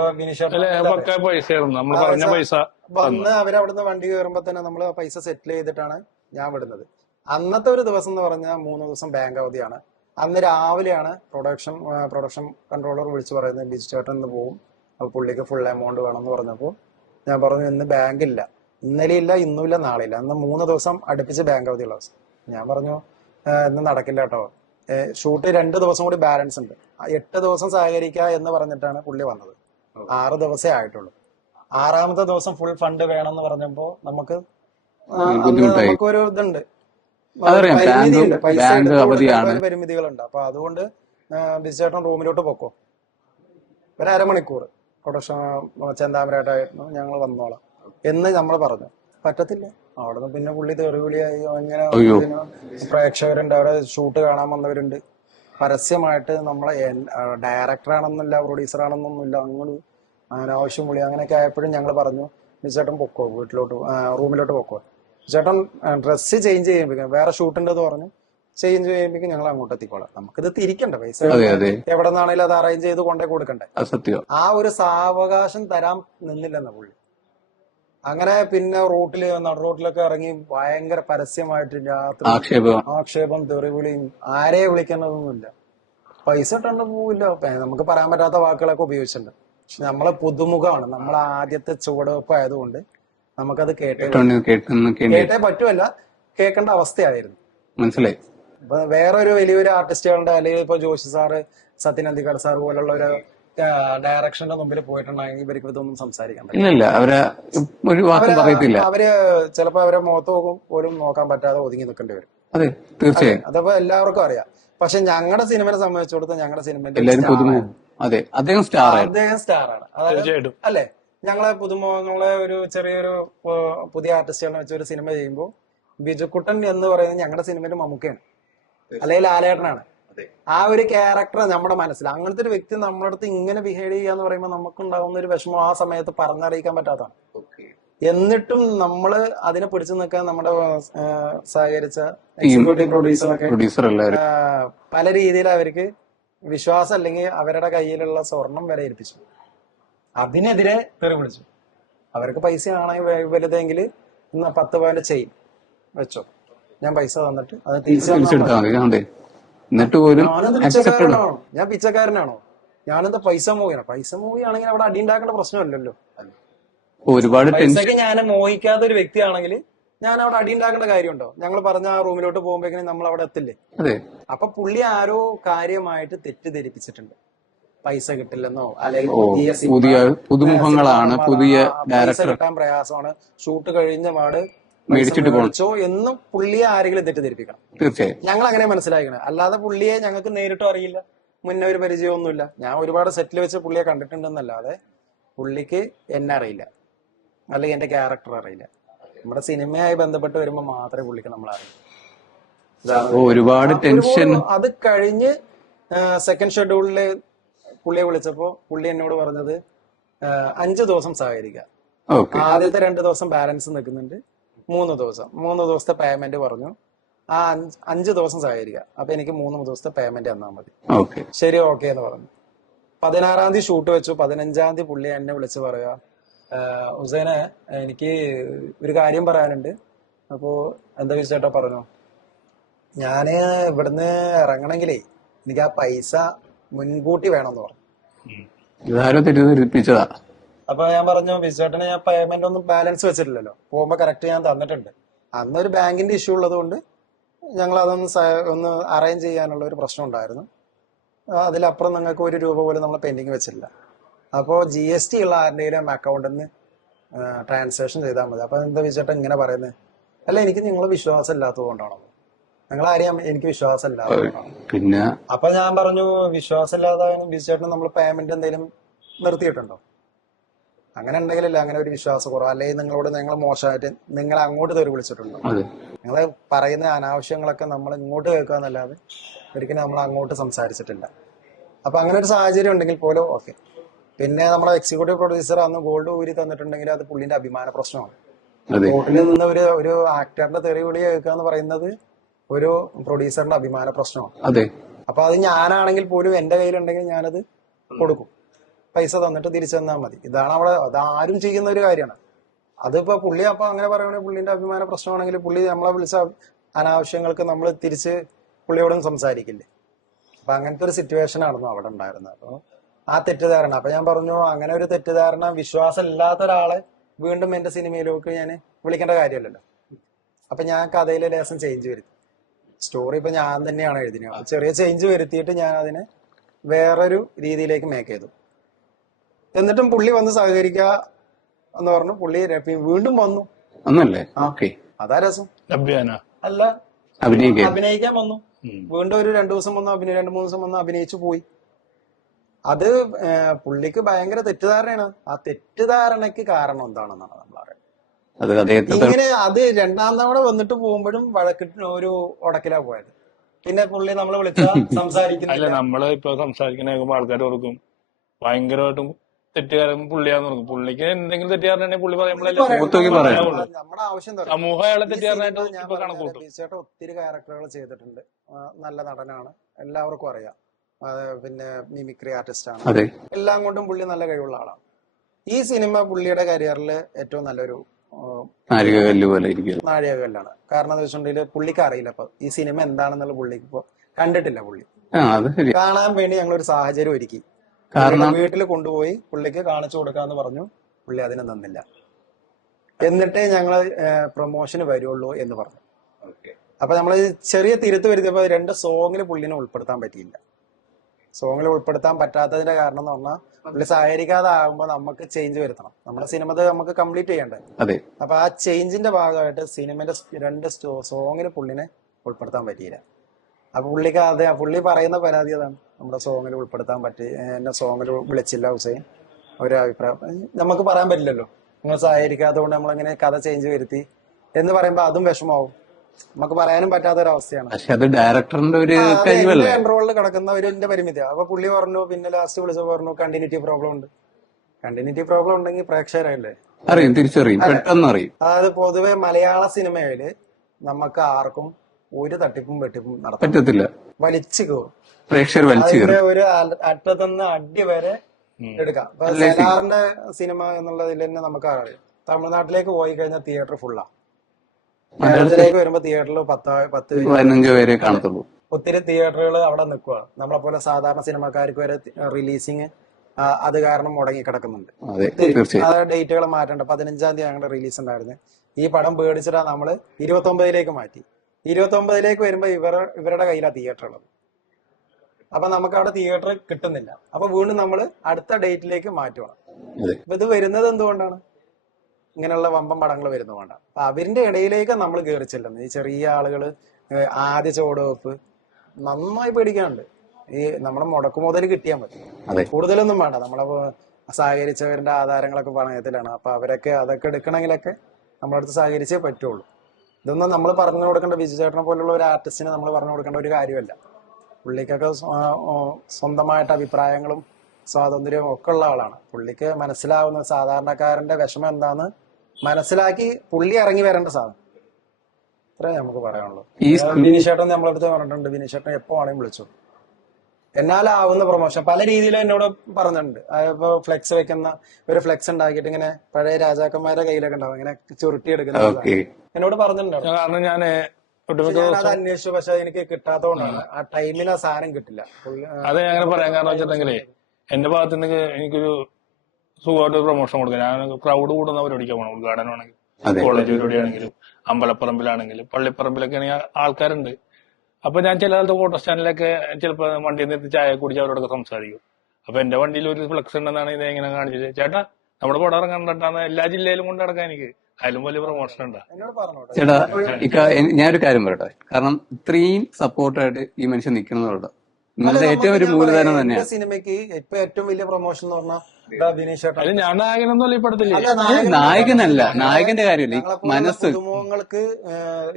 വന്ന് അവരവിടുന്ന് വണ്ടി കയറുമ്പോ തന്നെ നമ്മൾ പൈസ സെറ്റിൽ ചെയ്തിട്ടാണ് ഞാൻ വിടുന്നത്. അന്നത്തെ ഒരു ദിവസം എന്ന് പറഞ്ഞാൽ 3 ദിവസം ബാങ്ക് അവധിയാണ്. അന്ന് രാവിലെയാണ് പ്രൊഡക്ഷൻ കൺട്രോളർ വിളിച്ചു പറയുന്നത് ബിജു ചേട്ടൻ ഇന്ന് പോകും, അപ്പൊ പുള്ളിക്ക് ഫുൾ എമൗണ്ട് വേണം എന്ന് പറഞ്ഞപ്പോ ഞാൻ പറഞ്ഞു ഇന്ന് ബാങ്ക് ഇല്ല, ഇന്നലെ ഇല്ല, ഇന്നും ഇല്ല, നാളെ ഇല്ല. അന്ന് 3 ദിവസം അടുപ്പിച്ച് ബാങ്ക് അവധിയുള്ള ദിവസം. ഞാൻ പറഞ്ഞു ഇന്ന് നടക്കില്ല കേട്ടോ, ഷൂട്ട് 2 ദിവസം കൂടി ബാലൻസ് ഉണ്ട്, 8 ദിവസം സഹകരിക്കുക എന്ന് പറഞ്ഞിട്ടാണ് പുള്ളി വന്നത്. 6 ദിവസമേ ആയിട്ടുള്ളൂ. 6ാമത്തെ ദിവസം ഫുൾ ഫണ്ട് വേണം എന്ന് പറഞ്ഞപ്പോ നമുക്കൊരു ഇതുണ്ട്, പരിമിതിയുണ്ട്, പൈസ പരിമിതികളുണ്ട്. അപ്പൊ അതുകൊണ്ട് ബിജുചേട്ടൻ റൂമിലോട്ട് പൊക്കോ, ഒരു അരമണിക്കൂർ പ്രൊഡക്ഷൻ ചെന്താമരായിട്ടായിരുന്നു ഞങ്ങൾ വന്നോളാം എന്ന് നമ്മൾ പറഞ്ഞു. പറ്റത്തില്ല. അവിടെ നിന്ന് പിന്നെ പുള്ളി തെറിവിളിയായി. അങ്ങനെ പ്രേക്ഷകരുണ്ട്, അവരെ ഷൂട്ട് കാണാൻ വന്നവരുണ്ട്. പരസ്യമായിട്ട് നമ്മളെ ഡയറക്ടറാണെന്നില്ല, പ്രൊഡ്യൂസറാണെന്നൊന്നുമില്ല, അങ്ങനെ അനാവശ്യം വിളി. അങ്ങനെയൊക്കെ ആയപ്പോഴും ഞങ്ങൾ പറഞ്ഞു ചേട്ടൻ പൊക്കോ, റൂമിലോട്ട് പൊക്കോ. ചേട്ടൻ ഡ്രസ്സ് ചേഞ്ച് ചെയ്യുമ്പോൾ വേറെ ഷൂട്ടുണ്ടെന്ന് പറഞ്ഞു ചേഞ്ച് ചെയ്യുമ്പോൾ ഞങ്ങൾ അങ്ങോട്ട് എത്തിക്കോളാം, നമുക്കിത് തിരിക്കണ്ട പൈസ, എവിടെ നിന്നാണെങ്കിലും അത് അറേഞ്ച് ചെയ്ത് കൊണ്ടേ കൊടുക്കണ്ടേ. ആ ഒരു സാവകാശം തരാൻ നിന്നില്ലെന്ന പുള്ളി. അങ്ങനെ പിന്നെ നട റോട്ടിലൊക്കെ ഇറങ്ങി ഭയങ്കര പരസ്യമായിട്ട് രാത്രി ആക്ഷേപം. ആക്ഷേപം, തെറിവിളിയും, ആരെയെ വിളിക്കുന്നതൊന്നുമില്ല. പൈസ ഇട്ടണ്ട് പോവില്ല. നമുക്ക് പറയാൻ പറ്റാത്ത വാക്കുകളൊക്കെ ഉപയോഗിച്ചിട്ടുണ്ട്. പക്ഷെ നമ്മളെ പുതുമുഖമാണ്, നമ്മളെ ആദ്യത്തെ ചുവടുവെപ്പ് ആയതുകൊണ്ട് നമുക്കത് കേട്ടേ പറ്റുമല്ല, കേൾക്കേണ്ട അവസ്ഥയായിരുന്നു. മനസ്സിലായി. ഇപ്പൊ വേറൊരു വലിയൊരു ആർട്ടിസ്റ്റുകളുടെ, അല്ലെങ്കിൽ ഇപ്പൊ ജോഷി സാറ്, സത്യൻ അന്തിക്കാട് സാർ പോലുള്ള ഒരു ഡയറക്ഷന്റെ മുമ്പിൽ പോയിട്ടുണ്ടെങ്കിൽ ഇവർക്ക് ഇതൊന്നും സംസാരിക്കാൻ പറ്റില്ല. ഇല്ലല്ല, അവരെ ഒരു വാക്കും പറയത്തില്ല. അവര് ചിലപ്പോ അവരെ മുഖത്ത് പോലും നോക്കാൻ പറ്റാതെ ഒതുങ്ങി നിൽക്കേണ്ടി വരും. അതെ, തീർച്ചയായും. അതപ്പോ എല്ലാവർക്കും അറിയാം. പക്ഷെ ഞങ്ങളുടെ സിനിമയെ സംബന്ധിച്ചിടത്തോളം ഞങ്ങളുടെ സിനിമയിൽ എല്ലാവരും പുതുമുഖം. അതെ, അദ്ദേഹം അദ്ദേഹം സ്റ്റാറാണ്. തീർച്ചയായിട്ടും. അല്ലെ, ഞങ്ങളെ പുതുമുഖങ്ങളെ ഒരു ചെറിയൊരു പുതിയ ആർട്ടിസ്റ്റുകളെ വെച്ച് ഒരു സിനിമ ചെയ്യുമ്പോൾ ബിജുക്കുട്ടൻ എന്ന് പറയുന്നത് ഞങ്ങളുടെ സിനിമയിൽ മമ്മൂക്കയാണ്, അല്ലെങ്കിൽ ലാലേട്ടനാണ്. ആ ഒരു ക്യാരക്ടർ നമ്മുടെ മനസ്സിൽ, അങ്ങനത്തെ ഒരു വ്യക്തി നമ്മുടെ അടുത്ത് ഇങ്ങനെ ബിഹേവ് ചെയ്യാന്ന് പറയുമ്പോൾ നമുക്കുണ്ടാകുന്ന ഒരു വിഷമം ആ സമയത്ത് പറഞ്ഞറിയിക്കാൻ പറ്റാത്തതാണ്. എന്നിട്ടും നമ്മള് അതിനെ പിടിച്ചു നിൽക്കാൻ നമ്മുടെ സഹകരിച്ച എക്സിക്യൂട്ടീവ് പ്രൊഡ്യൂസർ പല രീതിയിൽ അവർക്ക് വിശ്വാസം അല്ലെങ്കിൽ അവരുടെ കയ്യിലുള്ള സ്വർണം വരെ ഏൽപ്പിച്ചു. അതിനെതിരെ തെറി വിളിച്ചു. അവർക്ക് പൈസ ആണെങ്കിൽ വലുതെങ്കിൽ 10 പവന്റെ ചെയിൻ വെച്ചോ, ഞാൻ പൈസ തന്നിട്ട് അത് തിരിച്ചെടുത്താൽ എന്നിട്ട് പോലും ഞാൻ പിച്ചക്കാരനാണോ? ഞാനെന്താ പൈസ മൂവിയാണ്? പൈസ മൂവി ആണെങ്കിൽ അവിടെ അടി ഉണ്ടാക്കേണ്ട പ്രശ്നമല്ലല്ലോ. ഒരുപാട് പൈസക്ക് ഞാൻ മോഹിക്കാത്ത ഒരു വ്യക്തിയാണെങ്കിൽ ഞാൻ അവിടെ അടി ഉണ്ടാക്കേണ്ട കാര്യമുണ്ടോ? ഞങ്ങൾ പറഞ്ഞ ആ റൂമിലോട്ട് പോകുമ്പോഴേക്കും നമ്മൾ അവിടെ എത്തില്ലേ? അപ്പൊ പുള്ളി ആരോ കാര്യമായിട്ട് തെറ്റിദ്ധരിപ്പിച്ചിട്ടുണ്ട്. പൈസ കിട്ടില്ലെന്നോ, അല്ലെങ്കിൽ പുതിയ പുതുമുഖങ്ങളാണ്, പുതിയ പൈസ കിട്ടാൻ പ്രയാസമാണ്, ഷൂട്ട് കഴിഞ്ഞ പാട് മേടിച്ചിട്ട് പോകണോ എന്നും പുള്ളിയെ ആരെങ്കിലും തെറ്റിദ്ധരിപ്പിക്കണം. തീർച്ചയായും ഞങ്ങൾ അങ്ങനെ മനസ്സിലാക്കണം. അല്ലാതെ പുള്ളിയെ ഞങ്ങൾക്ക് നേരിട്ടും അറിയില്ല, മുന്നേ ഒരു പരിചയമൊന്നുമില്ല. ഞാൻ ഒരുപാട് സെറ്റിൽ വെച്ച് പുള്ളിയെ കണ്ടിട്ടുണ്ടെന്നല്ലാതെ പുള്ളിക്ക് എന്നെ അറിയില്ല, അല്ലെങ്കിൽ എന്റെ ക്യാരക്ടർ അറിയില്ല. നമ്മുടെ സിനിമയായി ബന്ധപ്പെട്ട് വരുമ്പോൾ മാത്രമേ പുള്ളിക്ക് നമ്മൾ അറിയൂ. ഒരുപാട് ടെൻഷൻ. അത് കഴിഞ്ഞ് സെക്കൻഡ് ഷെഡ്യൂളില് പുള്ളിയെ വിളിച്ചപ്പോ പുള്ളി എന്നോട് പറഞ്ഞത് 5 ദിവസം സഹകരിക്കുക. ആദ്യത്തെ 2 ദിവസം ബാലൻസ് നിൽക്കുന്നുണ്ട്, 3 ദിവസത്തെ പേയ്മെന്റ് പറഞ്ഞു. ആ 5 ദിവസം സഹകരിക്കുക. അപ്പൊ എനിക്ക് 3 ദിവസത്തെ പേയ്മെന്റ് തന്നാൽ മതി. ശരി, ഓക്കെ എന്ന് പറഞ്ഞു. 16-ാം തീയതി ഷൂട്ട് വെച്ചു. 15-ാം തീയതി പുള്ളി എന്നെ വിളിച്ച് പറയാ, ഹുസൈനെ എനിക്ക് ഒരു കാര്യം പറയാനുണ്ട്. അപ്പോ എന്താ ചേട്ടാ പറഞ്ഞു, ഞാന് ഇവിടുന്ന് ഇറങ്ങണമെങ്കിലേ എനിക്ക് ആ പൈസ മുൻകൂട്ടി വേണമെന്ന് പറഞ്ഞു. തെറ്റിദ്ധരിപ്പിച്ചതാ. അപ്പൊ ഞാൻ പറഞ്ഞു, ബിജുചേട്ടന് ഞാൻ പേയ്മെന്റ് ഒന്നും ബാലൻസ് വെച്ചിട്ടില്ലല്ലോ, പോകുമ്പോ കറക്റ്റ് ഞാൻ തന്നിട്ടുണ്ട്. അന്നൊരു ബാങ്കിന്റെ ഇഷ്യൂ ഉള്ളത് കൊണ്ട് ഞങ്ങൾ ഒന്ന് അറേഞ്ച് ചെയ്യാനുള്ള ഒരു പ്രശ്നം ഉണ്ടായിരുന്നു. അതിലപ്പുറം നിങ്ങൾക്ക് 1 രൂപ പോലും നമ്മൾ പെൻഡിങ് വെച്ചില്ല. അപ്പോ GST ഉള്ള ആരുടെയും അക്കൗണ്ടിൽ നിന്ന് ട്രാൻസാക്ഷൻ ചെയ്താൽ മതി. അപ്പൊ എന്താ ബിജുചേട്ടൻ ഇങ്ങനെ പറയുന്നത്? അല്ല, എനിക്ക് നിങ്ങൾ വിശ്വാസം ഇല്ലാത്തത് കൊണ്ടാണോ? നിങ്ങൾ ആരെയും എനിക്ക് വിശ്വാസം ഇല്ലാത്തതുകൊണ്ടാണ്. പിന്നെ അപ്പൊ ഞാൻ പറഞ്ഞു, വിശ്വാസം ഇല്ലാതായാലും ബിജുചേട്ടന് നമ്മൾ പേയ്മെന്റ് എന്തെങ്കിലും നിർത്തിയിട്ടുണ്ടോ? അങ്ങനെ ഉണ്ടെങ്കിലല്ല അങ്ങനെ ഒരു വിശ്വാസക്കുറവ്, അല്ലെങ്കിൽ നിങ്ങൾ മോശമായിട്ട് നിങ്ങൾ അങ്ങോട്ട് തെറി വിളിച്ചിട്ടുണ്ടോ? നിങ്ങൾ പറയുന്ന അനാവശ്യങ്ങളൊക്കെ നമ്മൾ ഇങ്ങോട്ട് കേൾക്കാന്നല്ലാതെ ഒരിക്കലും നമ്മൾ അങ്ങോട്ട് സംസാരിച്ചിട്ടില്ല. അപ്പൊ അങ്ങനെ ഒരു സാഹചര്യം ഉണ്ടെങ്കിൽ പോലും ഓക്കെ. പിന്നെ നമ്മുടെ എക്സിക്യൂട്ടീവ് പ്രൊഡ്യൂസർ അന്ന് ഗോൾഡ് ഊരി തന്നിട്ടുണ്ടെങ്കിൽ അത് പുള്ളിന്റെ അഭിമാന പ്രശ്നമാണ്. റോട്ടിൽ നിന്ന് ഒരു ആക്ടറിന്റെ തെറി വിളി കേൾക്കുക എന്ന് പറയുന്നത് ഒരു പ്രൊഡ്യൂസറിന്റെ അഭിമാന പ്രശ്നമാണ്. അപ്പൊ അത് ഞാനാണെങ്കിൽ പോലും എന്റെ കയ്യിലുണ്ടെങ്കിൽ ഞാനത് കൊടുക്കും. പൈസ തന്നിട്ട് തിരിച്ചു തന്നാൽ മതി. ഇതാണ് അവിടെ, അതാരും ചെയ്യുന്ന ഒരു കാര്യമാണ്. അതിപ്പോ പുള്ളി അപ്പൊ അങ്ങനെ പറയുകയാണെങ്കിൽ പുള്ളിന്റെ അഭിമാന പ്രശ്നമാണെങ്കിൽ പുള്ളി നമ്മളെ വിളിച്ച അനാവശ്യങ്ങൾക്ക് നമ്മൾ തിരിച്ച് പുള്ളിയോടും സംസാരിക്കില്ലേ? അപ്പൊ അങ്ങനത്തെ ഒരു സിറ്റുവേഷൻ ആയിരുന്നു അവിടെ ഉണ്ടായിരുന്നത്. അപ്പൊ ആ തെറ്റിദ്ധാരണ, അപ്പൊ ഞാൻ പറഞ്ഞു, അങ്ങനെ ഒരു തെറ്റിദ്ധാരണ, വിശ്വാസം ഇല്ലാത്ത ഒരാളെ വീണ്ടും എന്റെ സിനിമയിലേക്ക് ഞാൻ വിളിക്കേണ്ട കാര്യമല്ലല്ലോ. അപ്പൊ ഞാൻ കഥയിലെ ലേശം ചേഞ്ച് വരുത്തി. സ്റ്റോറി ഇപ്പൊ ഞാൻ തന്നെയാണ് എഴുതിയത്. ചെറിയ ചേഞ്ച് വരുത്തിയിട്ട് ഞാൻ അതിനെ വേറൊരു രീതിയിലേക്ക് മേക്ക് ചെയ്തു. എന്നിട്ടും പുള്ളി വന്ന് സഹകരിക്കുക എന്ന് പറഞ്ഞു. പുള്ളി വീണ്ടും വന്നു. അതാ രസം. അല്ല, അഭിനയിക്കാൻ വന്നു. വീണ്ടും ഒരു 2 ദിവസം വന്നു, 2-3 ദിവസം വന്ന് അഭിനയിച്ചു പോയി. അത് പുള്ളിക്ക് ഭയങ്കര തെറ്റിദ്ധാരണയാണ്. ആ തെറ്റിദ്ധാരണയ്ക്ക് കാരണം എന്താണെന്നാണ് നമ്മൾ അറിയുന്നത്. ഇങ്ങനെ അത് 2ാം തവണ വന്നിട്ട് പോകുമ്പോഴും വഴക്കിട്ട് ഒരു ഉടക്കിലാ പോയത്. പിന്നെ പുള്ളി നമ്മളെ വിളിച്ചാൽ സംസാരിക്കുന്നില്ല. നമ്മള് ഇപ്പൊ സംസാരിക്കുന്ന ആൾക്കാർ ഓർക്കും ഭയങ്കരമായിട്ടും തെറ്റുകാരൻ പുള്ളിയാന്ന് പറഞ്ഞു. പുള്ളിക്ക് എന്തെങ്കിലും തെറ്റുകാരനാണെങ്കിൽ പുള്ളി നമ്മുടെ ആവശ്യം സമൂഹം അയാളെ തെറ്റുകാരനായിട്ട് കണക്കൂട്ടും. ബിജുചേട്ടൻ ഒത്തിരി ക്യാരക്ടറുകൾ ചെയ്തിട്ടുണ്ട്. നല്ല നടനാണ്, എല്ലാവർക്കും അറിയാം. പിന്നെ മിമിക്രി ആർട്ടിസ്റ്റ് ആണ്. എല്ലാം കൊണ്ടും പുള്ളി നല്ല കഴിവുള്ള ആളാണ്. ഈ സിനിമ പുള്ളിയുടെ കരിയറിൽ ഏറ്റവും നല്ലൊരു നാഴികക്കല്ല് പോലെ ഇരിക്കും. നാഴികക്കല്ലാണ്. കാരണം എന്താ വെച്ചിട്ടുണ്ടെങ്കിൽ പുള്ളിക്ക് അറിയില്ല ഇപ്പൊ ഈ സിനിമ എന്താണെന്നുള്ള പുള്ളിക്ക് ഇപ്പൊ കണ്ടിട്ടില്ല. പുള്ളി അത് ശരി. കാണാൻ വേണ്ടി ഞങ്ങൾ ഒരു സാഹചര്യം ഒരുക്കി. കാരണം വീട്ടിൽ കൊണ്ടുപോയി പുള്ളിക്ക് കാണിച്ചു കൊടുക്കാന്ന് പറഞ്ഞു. പുള്ളി അതിന് നിന്നില്ല. എന്നിട്ടേ ഞങ്ങൾ പ്രൊമോഷന് വരുള്ളൂ എന്ന് പറഞ്ഞു. അപ്പൊ നമ്മൾ ചെറിയ തിരുത്ത് വരുത്തിയപ്പോ 2 സോങ്ങിൽ പുള്ളിനെ ഉൾപ്പെടുത്താൻ പറ്റിയില്ല. സോങ്ങിൽ ഉൾപ്പെടുത്താൻ പറ്റാത്തതിന്റെ കാരണം എന്ന് പറഞ്ഞാൽ പുള്ളി സഹകരിക്കാതെ ആകുമ്പോൾ നമുക്ക് ചേഞ്ച് വരുത്തണം. നമ്മുടെ സിനിമ നമുക്ക് കംപ്ലീറ്റ് ചെയ്യണ്ടേ. അതെ. അപ്പൊ ആ ചേഞ്ചിന്റെ ഭാഗമായിട്ട് സിനിമയുടെ 2 സോങ്ങിൽ പുള്ളിനെ ഉൾപ്പെടുത്താൻ പറ്റിയില്ല. അപ്പൊ പുള്ളി പറയുന്ന പരാതി അതാണ്, നമ്മുടെ സോങ്ങിൽ ഉൾപ്പെടുത്താൻ പറ്റി, എന്നെ സോങ്ങിൽ വിളിച്ചില്ല ഹുസൈൻ. ഒരു അഭിപ്രായം നമുക്ക് പറയാൻ പറ്റില്ലല്ലോ. നിങ്ങൾ സഹകരിക്കാത്തതുകൊണ്ട് നമ്മളെങ്ങനെ കഥ ചേഞ്ച് വരുത്തി എന്ന് പറയുമ്പോ അതും വിഷമാവും. നമുക്ക് പറയാനും പറ്റാത്ത ഒരു അവസ്ഥയാണ്. പക്ഷെ അത് ഡയറക്ടറിന്റെ ഒരു കഴിവല്ലേ, കൺട്രോളിൽ കിടക്കുന്ന ഒരു എന്റെ പരിമിതിയാണ്. അപ്പൊ പുള്ളി പറഞ്ഞു, പിന്നെ ലാസ്റ്റ് വിളിച്ചപ്പോ പറഞ്ഞു കണ്ടിന്യൂറ്റി പ്രോബ്ലം ഉണ്ട്. കണ്ടിന്യൂറ്റി പ്രോബ്ലം ഉണ്ടെങ്കിൽ പ്രേക്ഷകരല്ലേ അറിയും, തിരിച്ചറിയും, പെട്ടെന്ന് അറിയും. അതായത് പൊതുവെ മലയാള സിനിമയില് നമുക്ക് ആർക്കും ഒരു തട്ടിപ്പും വെട്ടിപ്പും നടത്താൻ പറ്റത്തില്ല. വലിച്ചു കയറും. പ്രേക്ഷകർ വലിച്ചു അതിന്റെ കയറും. ഒരു അറ്റത്തുനിന്ന് അടി വരെ എടുക്കാം. ഇപ്പൊ സലാറിന്റെ സിനിമ എന്നുള്ളതിൽ തന്നെ നമുക്ക് അറിയാം. തമിഴ്നാട്ടിലേക്ക് പോയി കഴിഞ്ഞാൽ തിയേറ്റർ ഫുള്ളാ. കേരളത്തിലേക്ക് വരുമ്പോ തിയേറ്ററിൽ 10-15 പേരെ കാണത്തുള്ളൂ. ഒത്തിരി തിയേറ്ററുകൾ അവിടെ നിൽക്കുക. നമ്മളെ പോലെ സാധാരണ സിനിമക്കാർക്ക് വരെ റിലീസിങ് അത് കാരണം മുടങ്ങി കിടക്കുന്നുണ്ട്. ഡേറ്റുകൾ മാറ്റേണ്ട. 15-ാം തീയതി ഞങ്ങളുടെ റിലീസ് ഉണ്ടായിരുന്നു. ഈ പടം പേടിച്ചിട്ടാ നമ്മള് 29-ലേക്ക് മാറ്റി. 29-ലേക്ക് വരുമ്പോ ഇവരുടെ കയ്യിലാണ് തിയേറ്റർ ഉള്ളത്. അപ്പൊ നമുക്ക് അവിടെ തിയേറ്റർ കിട്ടുന്നില്ല. അപ്പൊ വീണ്ടും നമ്മൾ അടുത്ത ഡേറ്റിലേക്ക് മാറ്റുവാണ്. അപ്പൊ ഇത് വരുന്നത് എന്തുകൊണ്ടാണ്? ഇങ്ങനെയുള്ള വമ്പൻ പടങ്ങൾ വരുന്നതുകൊണ്ടാണ്. അപ്പൊ അവരിന്റെ ഇടയിലേക്ക് നമ്മൾ കയറി ചെല്ലുന്നത്. ഈ ചെറിയ ആളുകള് ആദ്യ ചുവടുവെപ്പ് നന്നായി പേടിക്കാനുണ്ട്. ഈ നമ്മുടെ മുടക്കുമുതൽ കിട്ടിയാൽ മതി, കൂടുതലൊന്നും വേണ്ട. നമ്മളെ സഹകരിച്ചവരുടെ ആധാരങ്ങളൊക്കെ പണയത്തിലാണ്. അപ്പൊ അതൊക്കെ എടുക്കണമെങ്കിലൊക്കെ നമ്മളടുത്ത് സഹകരിച്ചേ പറ്റുള്ളൂ. ഇതൊന്നും നമ്മൾ പറഞ്ഞു കൊടുക്കേണ്ട, ബിജു ചേട്ടനെ പോലുള്ള ഒരു ആർട്ടിസ്റ്റിന് നമ്മൾ പറഞ്ഞു കൊടുക്കേണ്ട ഒരു കാര്യമല്ല. പുള്ളിക്കൊക്കെ സ്വന്തമായിട്ട് അഭിപ്രായങ്ങളും സ്വാതന്ത്ര്യവും ഒക്കെ ഉള്ള ആളാണ്. പുള്ളിക്ക് മനസ്സിലാവുന്ന സാധാരണക്കാരന്റെ വിഷമം എന്താന്ന് മനസ്സിലാക്കി പുള്ളി ഇറങ്ങി വരേണ്ട സാധനം. ഇത്രേ നമുക്ക് പറയാനുള്ളൂ. ബിനീഷേട്ടൻ നമ്മളടുത്ത് പറഞ്ഞിട്ടുണ്ട്, ബിനീഷേട്ടൻ എപ്പോ ആണെങ്കിലും വിളിച്ചു. എന്നാലാവുന്ന പ്രൊമോഷൻ പല രീതിയിലും എന്നോട് പറഞ്ഞിട്ടുണ്ട്. ഇപ്പൊ ഫ്ലെക്സ് വെക്കുന്ന ഒരു ഫ്ലെക്സ് ഉണ്ടാക്കിയിട്ട് ഇങ്ങനെ പഴയ രാജാക്കന്മാരുടെ കയ്യിലൊക്കെ ഉണ്ടാവും, ഇങ്ങനെ ചുരുട്ടിയെടുക്കുന്ന എന്നോട് പറഞ്ഞിട്ടുണ്ടാവും. കാരണം ഞാനത് അന്വേഷിച്ചു. പക്ഷെ എനിക്ക് കിട്ടാത്തതുകൊണ്ടാണ്. ആ ടൈമിൽ ആ സാധനം കിട്ടില്ല. അതെ, അങ്ങനെ പറയാൻ കാരണം വെച്ചിട്ടുണ്ടെങ്കിലേ എന്റെ ഭാഗത്ത് നിന്ന് എനിക്കൊരു സുഖമായിട്ട് പ്രൊമോഷൻ കൊടുക്കാം. ഞാൻ ക്രൗഡ് കൂടുന്ന പരിപാടിക്കാൻ പോകണം. ഉദ്ഘാടനം ആണെങ്കിലും കോളേജ് പരിപാടിയാണെങ്കിലും അമ്പലപ്പറമ്പിലാണെങ്കിലും പള്ളിപ്പറമ്പിലൊക്കെ ആണെങ്കിൽ ആൾക്കാരുണ്ട്. അപ്പൊ ഞാൻ ചില കാലത്ത് ഓട്ടോ സ്റ്റാൻഡിലൊക്കെ ചിലപ്പോ വണ്ടിയിൽ നിർത്തി ചായ കുടിച്ച് അവരോടൊക്കെ സംസാരിക്കും. അപ്പൊ എന്റെ വണ്ടിയിൽ ഒരു ഫ്ലക്സ് ഉണ്ടെന്നാണ് ഇത് എങ്ങനെ കാണിച്ചത്. ചേട്ടാ നമ്മുടെ പടം ഇറങ്ങാണ്ടാണ് എല്ലാ ജില്ലയിലും കൊണ്ട് നടക്കാൻ എനിക്ക് അതിലും വലിയ പ്രൊമോഷൻ ഉണ്ടാ. ചേട്ടാ ഞാനൊരു കാര്യം പറയട്ടെ. കാരണം ഇത്രയും സപ്പോർട്ടായിട്ട് ഈ മനുഷ്യൻ നിൽക്കുന്നതോടെ നിങ്ങളുടെ ഏറ്റവും ഒരു മൂലധനം തന്നെയാണ്. സിനിമയ്ക്ക് ഇപ്പൊ ഏറ്റവും വലിയ പ്രൊമോഷൻ എന്ന് പറഞ്ഞാൽ ഞാൻ നായകനൊന്നും ഈ പടത്തില്ല. നായകനല്ല, നായകന്റെ കാര്യമല്ല, മനസ്സ്. പുതുമുഖങ്ങൾക്ക്